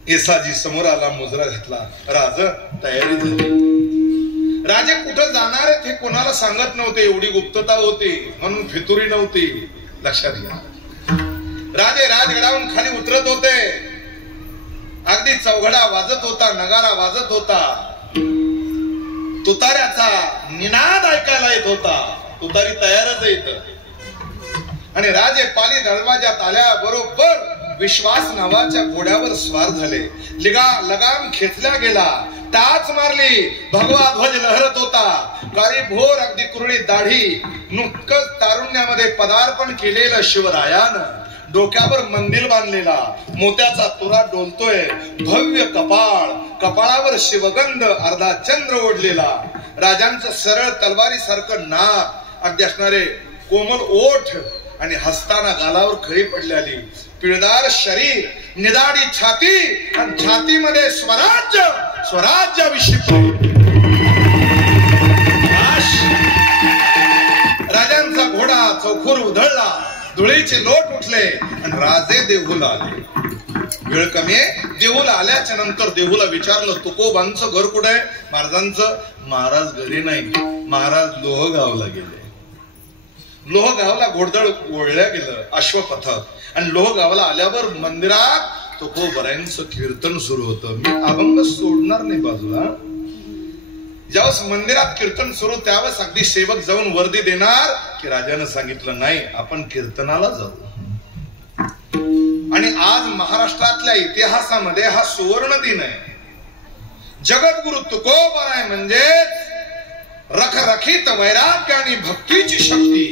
येसाजी समोर आला, मुजरा घातला. राज, तयारी झाली. राजे कुठं जाणार आहेत हे कोणाला सांगत नव्हते, एवढी गुप्तता होती म्हणून फितुरी नव्हती. लक्षात घ्या. राजे राजगडावरून खाली उतरत होते. अगदी चौघडा वाजत होता, नगारा वाजत होता, तुताऱ्याचा निनाद ऐकायला येत होता. तुतारी तयारच येत. आणि राजे पाली दरवाजात आल्या बरोबर विश्वास नावाच्या घोड्यावर स्वार झाले. लगाम खेचला गेला. टाच मारली. भगवा ध्वज लहरत होता. काळी भोर अगदी कुरळी दाढी, नुकतंच तारुण्यामध्ये पदार्पण केलेलं शिवरायानं, डोक्यावर मंदिर बांधलेला, मोत्याचा तुरा डोलतोय, भव्य कपाळ, कपाळावर शिवगंध, अर्धा चंद्र ओढलेला, राजांचं सरळ तलवारी सारखं नाक, अगदी असणारे कोमल ओठ आणि हसताना गालावर खळी पडलेली, पिळदार शरीर, निदाडी छाती आणि छातीमध्ये स्वराज्य, स्वराज्याविषयी राजांचा घोडा चौखूर उधळला. धुळीचे लोट उठले आणि राजे देहूला आले. वेळ कमी आहे. देहूला आल्याच्या नंतर देहूला विचारलं तुकोबांचं घर कुठे आहे? महाराजांचं, महाराज घरी नाही, महाराज लोहगावला गेले. लोहगावला घोडदळ ओढल्या गेलं अश्वपथक आणि लोहगावला आल्यावर मंदिरात तुकोबरायांचं कीर्तन सुरू होतं. मी अभंग सोडणार नाही बाजूला. ज्यावेळेस मंदिरात कीर्तन सुरू त्यावेळेस अगदी सेवक जाऊन वर्दी देणार की राजानं सांगितलं नाही, आपण कीर्तनाला जाऊ. आणि आज महाराष्ट्रातल्या इतिहासामध्ये हा सुवर्ण दिन आहे. जगद्गुरु तुकोबराय म्हणजे रखरखीत वैराग्य आणि भक्तीची शक्ती.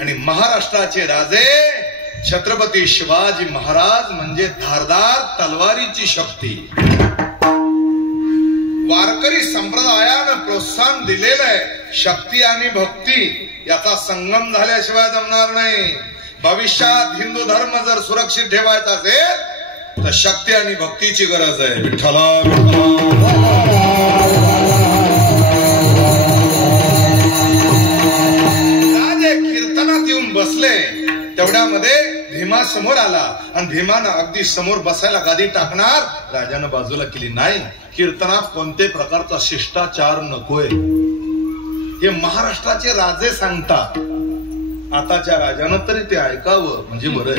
आणि महाराष्ट्राचे राजे छत्रपती शिवाजी महाराज म्हणजे धारदार तलवारीची शक्ती. वारकरी संप्रदायानं प्रोत्साहन दिलेलं आहे. शक्ती आणि भक्ती याचा संगम झाल्याशिवाय जमणार नाही. भविष्यात हिंदू धर्म जर सुरक्षित ठेवायचा असेल तर शक्ती आणि भक्तीची गरज आहे. विठ्ठला राजे कीर्तनात येऊन बसले तेवढ्यामध्ये भीमा समोर आला आणि भीमानं अगदी समोर बसायला गादी टाकणार, राजानं बाजूला केली. नाही, कीर्तनात कोणत्याही प्रकारचा शिष्टाचार नकोय, हे महाराष्ट्राचे राजे सांगतात. आताच्या राजानं तरी ते ऐकावं म्हणजे बरं.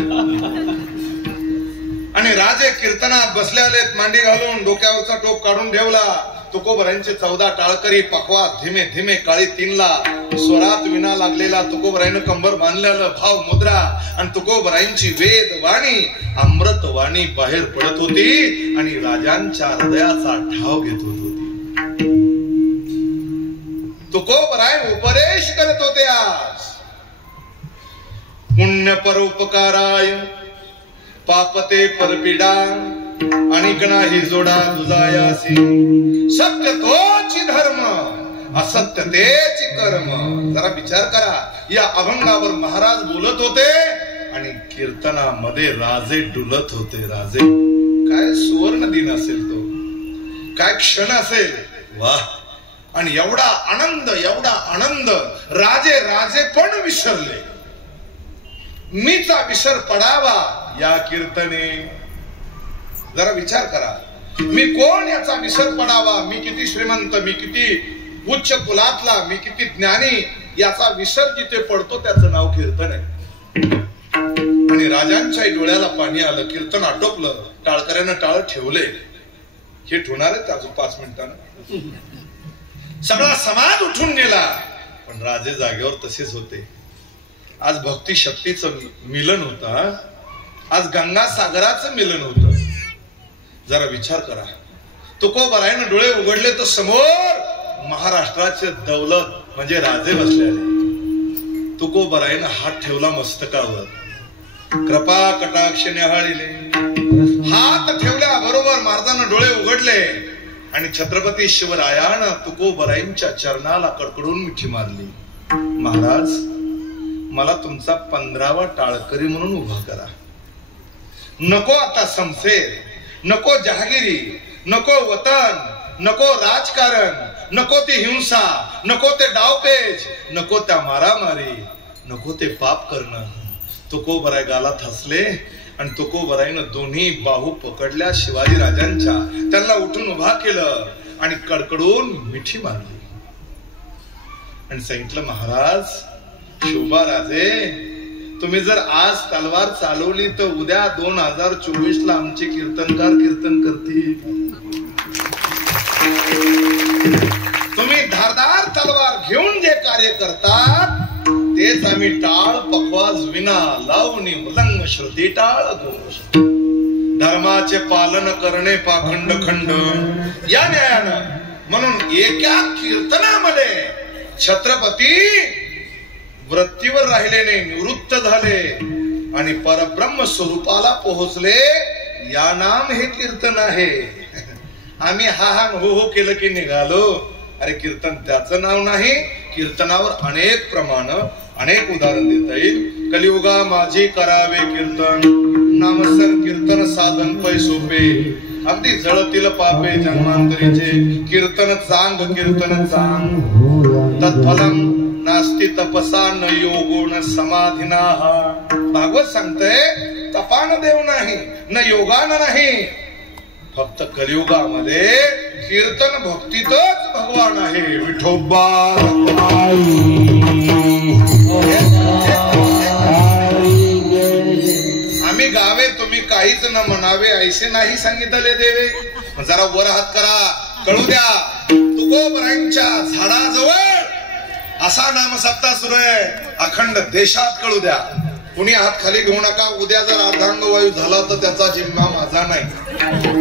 आणि राजे कीर्तनात बसले आलेत, मांडी घालून डोक्यावरचा टोप काढून ठेवला. तुकोबरायांचे 14 टाळकरी पखवात धीमे धीमे काळी तीनला स्वरात विना लागलेला तुकोबराईनं कंबर बांधलेलं भाव मुद्रा आणि तुकोबराईंची वेद वाणी अमृत वाणी बाहेर पडत होती आणि राजांच्या हृदयाचा ठाव घेत होती. तुकोबराय उपदेश करत होते. आज पुण्य परोपकाराय पापते परपीडा अनिक नाही जोडा दुजायासी, सत्य तोची धर्म असत्य तेची कर्म. जरा विचार करा, या अभंगावर महाराज बोलत होते आणि कीर्तनामध्ये राजे डुलत होते. राजे, काय सुवर्ण दिन असेल तो, काय क्षण असेल. वाह! आणि एवढा आनंद राजे पण विसरले. मीचा विसर पडावा या कीर्तने. जरा विचार करा, मी कोण याचा विसर पडावा, मी किती श्रीमंत, मी किती उच्च कुलातला, मी किती ज्ञानी, याचा विसर जिथे पडतो त्याचं नाव कीर्तन आहे. आणि राजांच्या डोळ्याला पाणी आलं. कीर्तन आटोपलं, टाळकऱ्यानं टाळ ठेवले. हे ठेवणार आहे अजून 5 मिनिटांना. सगळा समाज उठून गेला, पण राजे जागेवर तसेच होते. आज भक्ती शक्तीचं मिलन होतं, आज गंगा सागराचं मिलन होतं. जरा विचार करा, तुकोबरायनं डोळे उघडले तर समोर महाराष्ट्राचे दौलत म्हणजे राजे बसलेले. तुकोबरायनं हात ठेवला मस्तकावर, कृपा कटाक्ष न्याहाळिले. हात ठेवल्या बरोबर महाराजांना डोळे उघडले आणि छत्रपती शिवरायानं तुकोबरायांच्या चरणाला कडकडून मिठी मारली. महाराज, मला तुमचा 15वा टाळकरी म्हणून उभा करा. नको आता समसेर, नको जहागिरी, नको वतन, नको राजकारण, नको ती हिंसा, नको ते डावपेच, नको त्या मारामारी, नको ते पाप करणं. तुकोबराय गालात हसले आणि तुकोबराईनं दोन्ही बाहू पकडल्या शिवाजी राजांच्या. त्यांना उठून उभा केलं आणि कडकडून मिठी मारली आणि सांगितलं, महाराज, शोभा राजे, तुम्ही जर आज तलवार चालवली तर उद्या 2024 ला आमचे कीर्तनकार कीर्तन करतील. तुम्ही धारदार तलवार घेऊन जे कार्य करतात तेच आम्ही टाळ पखवाज विना लावणी मृदंग श्रुती टाळ घोष. धर्माचे पालन करणे पाखंड खंड या न्यायानं. म्हणून एका कीर्तनामध्ये छत्रपती वृत्तीवर राहिले नाही, निवृत्त झाले आणि परब्रह्म स्वरूपाला पोहोचले. या नाम हे कीर्तन आहे. आम्ही हा हो हो केलं की निघालो. अरे, कीर्तन त्याचं नाव नाही. कीर्तनावर अनेक प्रमाण, अनेक उदाहरण देता येईल. कलियुगा माझी करावे कीर्तन, नामसन कीर्तन साधन पै सोपे, अगदी जळतील पापे जन्मांतरीचे. कीर्तन चांग तत्फलम नास्ति तपसा न योगो न समाधिना. भागवत सांगतंय, तपान देव नाही, न योगान नाही, फक्त कलियुगामध्ये कीर्तन भक्तीतच भगवान आहे. विठोबा आम्ही गावे तुम्ही काहीच न म्हणावे ऐसे नाही सांगितले देवे. जरा वर हात करा, कळू द्या. तुकोबरायांच्या झाडाजवळ असा नामसप्ताह सुरू आहे, अखंड देशात कळू द्या. कुणी हात खाली घेऊ नका. उद्या जर अर्धांग वायू झाला तर त्याचा जिम्मा माझा नाही.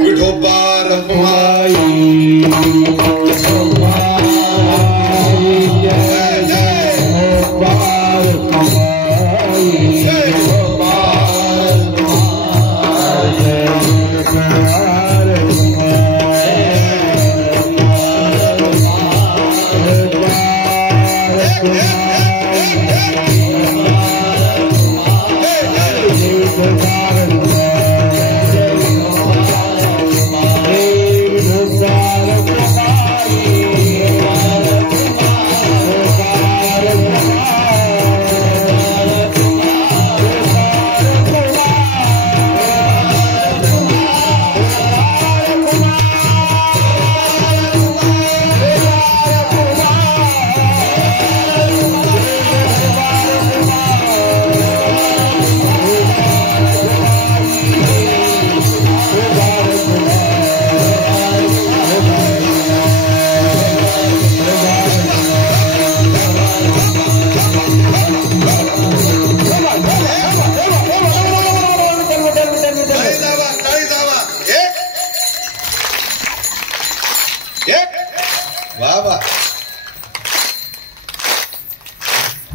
विठोबा रखुमाई.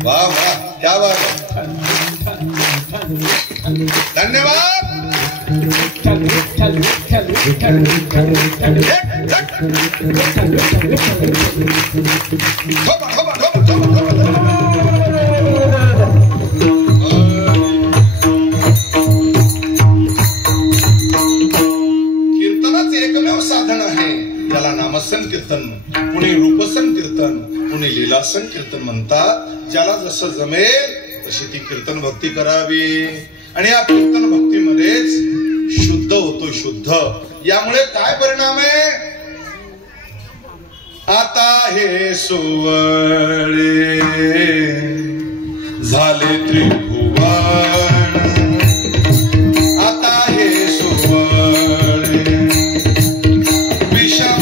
वाह वाह, क्या बात है, धन्यवाद। कीर्तनाचे एकमेव साधन आहे, याला नामसंकीर्तन, कुणी रूपसंकीर्तन, कुणी लीलासन कीर्तन म्हणतात। ज्याला जसं जमेल तशी ती कीर्तन भक्ती करावी आणि या कीर्तन भक्तीमध्येच शुद्ध होतो, शुद्ध। यामुळे काय परिणाम आहे? आता हे सुवळे झाले त्रिभुवन, आता हे सुवळे विषम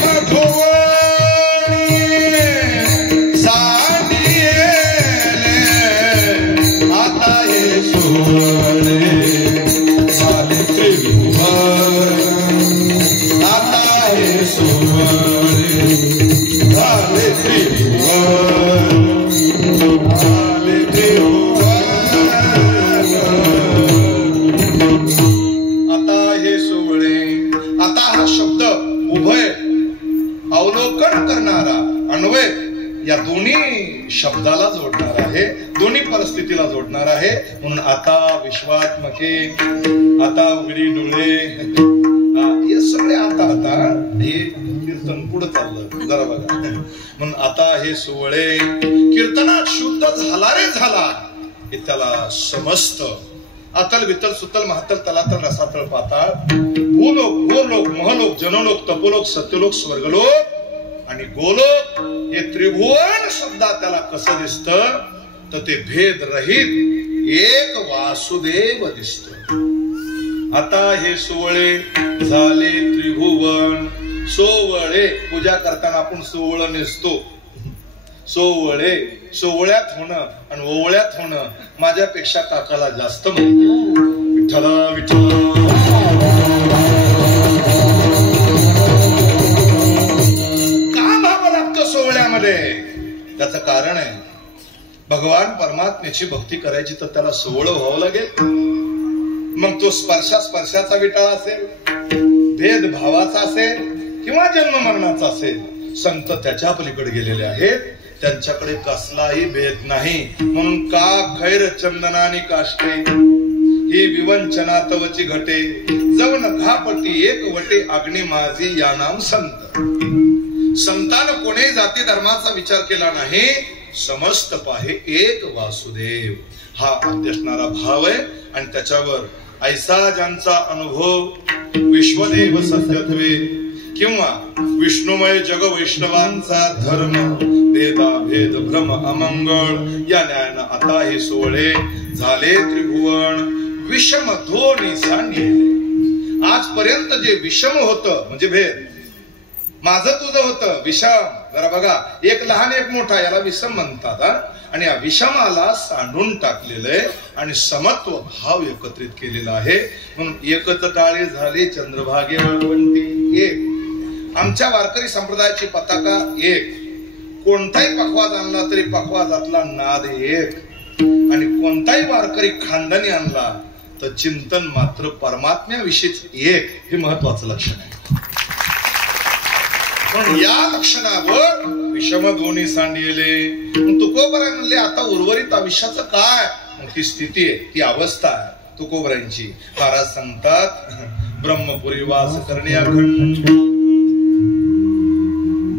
अवलोकन करणारा अन्वय या दोन्ही शब्दाला जोडणार आहे, दोन्ही परिस्थितीला जोडणार आहे। म्हणून आता विश्वात्मके, आता उघडी डोळे, हे सगळे आता आता हे कीर्तन पुढे चाललं जरा बघा। म्हणून आता हे सोहळे कीर्तनात शुद्ध झाला रे झाला हे त्याला समजत। अतल वितल सुतल महातल तलातल रसातल पाताळ, भूलोक भूरलोक महलोक जनलोक तपोलोक सत्यलोक स्वर्गलोक आणि गोलोक हे त्रिभुवन सुद्धा त्याला कसं दिसतं तर ते भेद रहित एक वासुदेव दिसत। आता हे सोहळे झाले त्रिभुवन, सोवळे पूजा करताना आपण सोवळ नेसतो, सोवळे सोवळ्यात होणं आणि ओवळ्यात होणं माझ्यापेक्षा काकाला जास्त माहिती। विठ्ठला विठ्ठला का भाव लागतो सोवळ्यामध्ये? त्याचं कारण आहे, भगवान परमात्म्याची भक्ती करायची तर त्याला सोवळ व्हावं लागेल। मग तो स्पर्शाचा विटाळा असेल, भेदभावाचा असेल किंवा जन्म मरणाचा असेल, संत त्याच्या पलीकडे गेलेले आहेत, त्यांच्याकडे कसलाही भेद नाही। म्हणून का खैर चंदनानी काष्टे ही विवंचना तवची घटे, जवन घापटी एक वटे अग्नी माझी या नाम संत। संतान कोणी जाती धर्माचा विचार केला नाही, समस्त पाहे एक वासुदेव हा अध्यसणारा भाव आहे। आणि त्याच्यावर ऐसा ज्यांचा अनुभव विश्वदेव सत्यत्वे किंवा विष्णुमय जग वैष्णवांचा धर्म भेदा भेद भ्रम अमंगळ या न्यायानं आता हे सोहळे झाले त्रिभुवन, विषम दोन्ही सांगितले। आजपर्यंत जे विषम होतं म्हणजे भेद, माझं तुझं होतं विषम, जरा बघा एक लहान एक मोठा याला विषम म्हणतात। आणि या विषमाला सांडून टाकलेलं आहे आणि समत्व भाव एकत्रित केलेला आहे। म्हणून एकच काळे झाले चंद्रभागे वाळवंटी एक। आमच्या वारकरी संप्रदायाची पताका एक, कोणताही पखवाज आणला तरी पखवाजातला नाद एक, आणि कोणताही वारकरी खानदानी आणला तर चिंतन मात्र परमात्म्याविषयीच एक, हे महत्वाचं लक्षण आहे। पण या लक्षणावर विषम दोन्ही सांडिले। तुकोबराय म्हणले आता उर्वरित आयुष्याचं काय? ती स्थिती आहे, ती अवस्था आहे, तुकोबरायांची. महाराज सांगतात ब्रह्मपुरी वास करणे अखंड,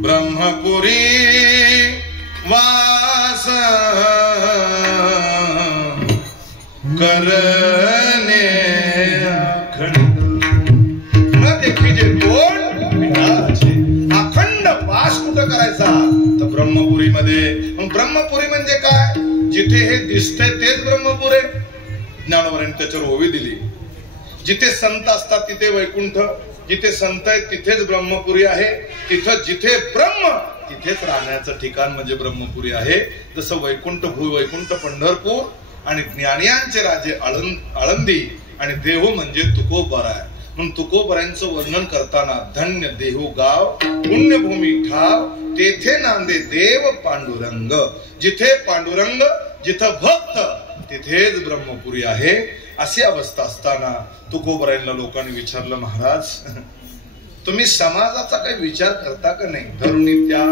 ब्रह्मपुरी वास करणे अखंड, न देखीजे तोड विनाचे. अखंड वास कुठं करायचा तर ब्रह्मपुरी मध्ये. मग ब्रह्मपुरी म्हणजे काय? जिथे हे दिसतंय तेच ब्रह्मपुरी. ज्ञानोबरांनी त्याच्यावर ओवी दिली. जिथे संत असतात तिथे वैकुंठ, जिथे संत आहेत तिथेच ब्रह्मपुरी आहे. तिथं जिथे ब्रह्म तिथेच राहण्याचं ठिकाण म्हणजे ब्रह्मपुरी आहे. जसं वैकुंठ वैकुंठ पंढरपूर आणि ज्ञानियांचे राजे आळंदी आणि देहू म्हणजे तुकोबराय. म्हणून तुकोबरायांचं वर्णन करताना धन्य देहू गाव पुण्यभूमी ठाव, तेथे नांदे देव पांडुरंग. जिथे पांडुरंग जिथं भक्त तिथेच ब्रह्मपुरी आहे. अशी अवस्था असताना तुकोबरायांना लोकांनी विचारलं, महाराज तुम्ही समाजाचा काही विचार करता का नाही? धरुणी त्या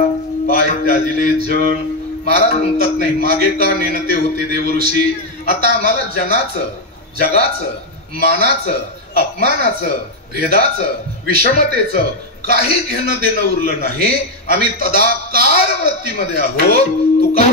पाय त्याजिले जण. महाराज म्हणतात नाही, मागे का नेणते होते देवऋषी. आता आम्हाला जनाचं जगाचं मानाचं अपमानाचं भेदाचं विषमतेचं काही घेणं देणं उरलं नाही. आम्ही तदाकार वृत्तीमध्ये आहोत. तुका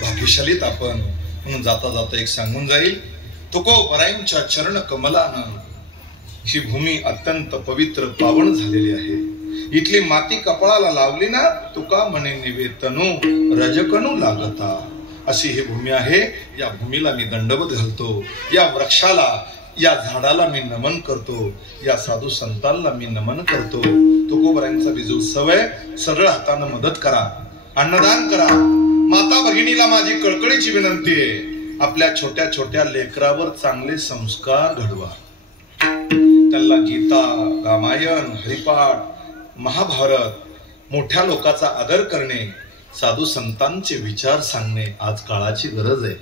भाग्यशालीत आपण. म्हणून जाता जाता एक सांगून जाईल, तुकोबरायांच्या चरण कमलानं ही भूमी अत्यंत पवित्र पावन झालेली आहे. इथली माती कपाळाला लावली ना, तुका म्हणे निवेतनू रजकणू लागता. अशी ही भूमी आहे. या भूमीला मी दंडवत घालतो. या वृक्षाला या झाडाला मी नमन करतो, या साधू संतांना मी नमन करतो. तुकोबरायांचा बीजोत्सव आहे. सरळ हाताने मदत करा, अन्नदान करा. माता भगिनीला माझी कळकळीची विनंती आहे, आपल्या छोट्या छोट्या लेकरावर चांगले संस्कार घडवा. त्यांना गीता, रामायण, हरिपाठ, महाभारत, मोठ्या लोकांचा आदर करणे, साधू संतांचे विचार सांगणे आज काळाची गरज आहे.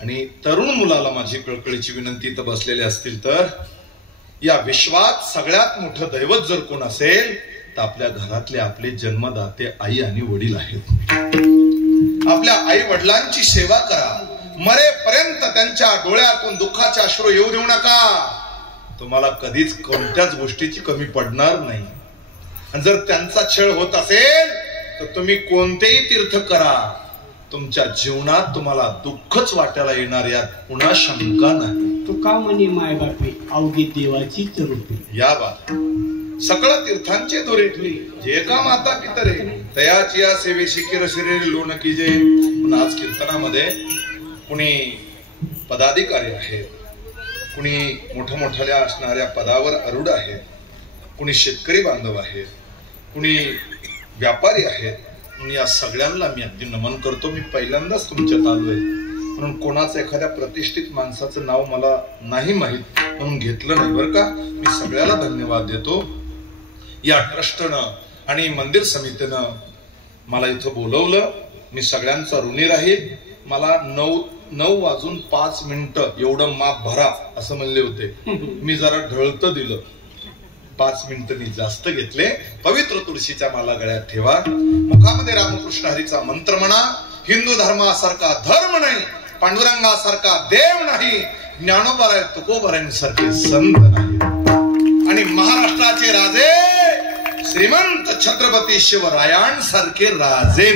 आणि तरुण मुलाला माझी कळकळीची विनंती तर बसलेले असतील तर, या विश्वात सगळ्यात मोठं दैवत जर कोण असेल तर आपल्या घरातले आपले जन्मदाते आई आणि वडील आहेत. आपल्या आई वडिलांची सेवा करा. मरेपर्यंत त्यांच्या डोळ्यातून दुःखाचे अश्रू येऊ देऊ नका. तुम्हाला कधीच कोणत्याच गोष्टीची कमी पडणार नाही. आणि जर त्यांचा छळ होत असेल तर तुम्ही कोणतेही तीर्थ करा, तुमच्या जीवनात तुम्हाला दुःखच वाटायला येणार, यात पुन्हा शंका नाही. तुका म्हणे माय बापे अवघी देवाची रूपे. या बात सकळ तीर्थांचे दोरे जे का माता पितरे तयाची या सेवे शिकिर शरीर लोण कीजे. पण आज कीर्तनामध्ये कुणी पदाधिकारी आहेत, कुणी मोठ्या असणाऱ्या पदावर आरूढ आहेत, कुणी शेतकरी बांधव आहेत, कुणी व्यापारी आहेत. म्हणून या सगळ्यांना मी अगदी नमन करतो. मी पहिल्यांदाच तुमच्यात आलोय म्हणून कोणाचं एखाद्या प्रतिष्ठित माणसाचं नाव मला नाही माहित म्हणून घेतलं नाही बरं का. मी सगळ्याला धन्यवाद देतो. या ट्रस्टनं आणि मंदिर समितीनं मला इथं बोलवलं, मी सगळ्यांचा ऋणी राहील. मला 9:05 एवढं माप भरा असं म्हणले होते. मी जरा ढळतं दिलं, 5 मिनिटं जास्त घेतले. पवित्र तुळशीच्या माला गळ्यात ठेवा, मुखामध्ये रामकृष्ण हरीचा मंत्र म्हणा. हिंदू धर्मासारखा धर्म नाही, पांडुरंगासारखा देव नाही, ज्ञानोबराय तुकोबरायांसारखे संत नाही. आणि महाराष्ट्राचे राजे श्रीमंत छत्रपती शिवरायांसारखे राजे.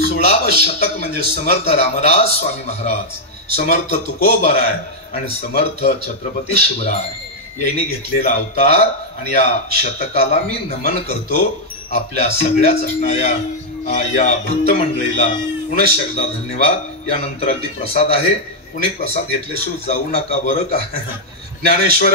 16वे शतक म्हणजे समर्थ रामदास स्वामी महाराज, समर्थ तुकोबराय आणि समर्थ छत्रपती शिवराय यांनी घेतलेला अवतार. आणि या शतकाला मी नमन करतो. आपल्या सगळ्याच असणाऱ्या या भक्त मंडळीला पुनश्च एकदा धन्यवाद. यानंतर अगदी प्रसाद आहे, कुणी प्रसाद घेतल्याशिवाय जाऊ नका बरं का. ज्ञानेश्वर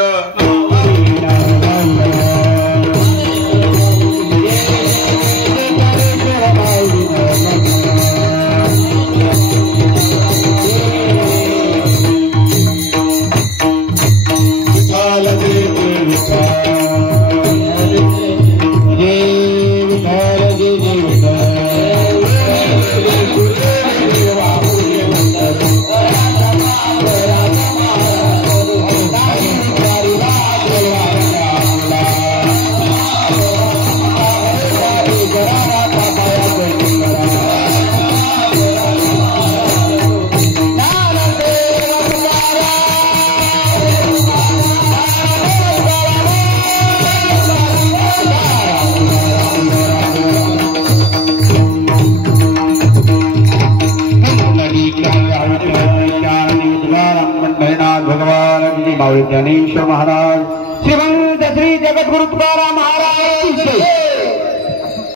ज्ञानेश्वर महाराज, श्रीमंत श्री जगद्गुरु तुकाराम महाराज.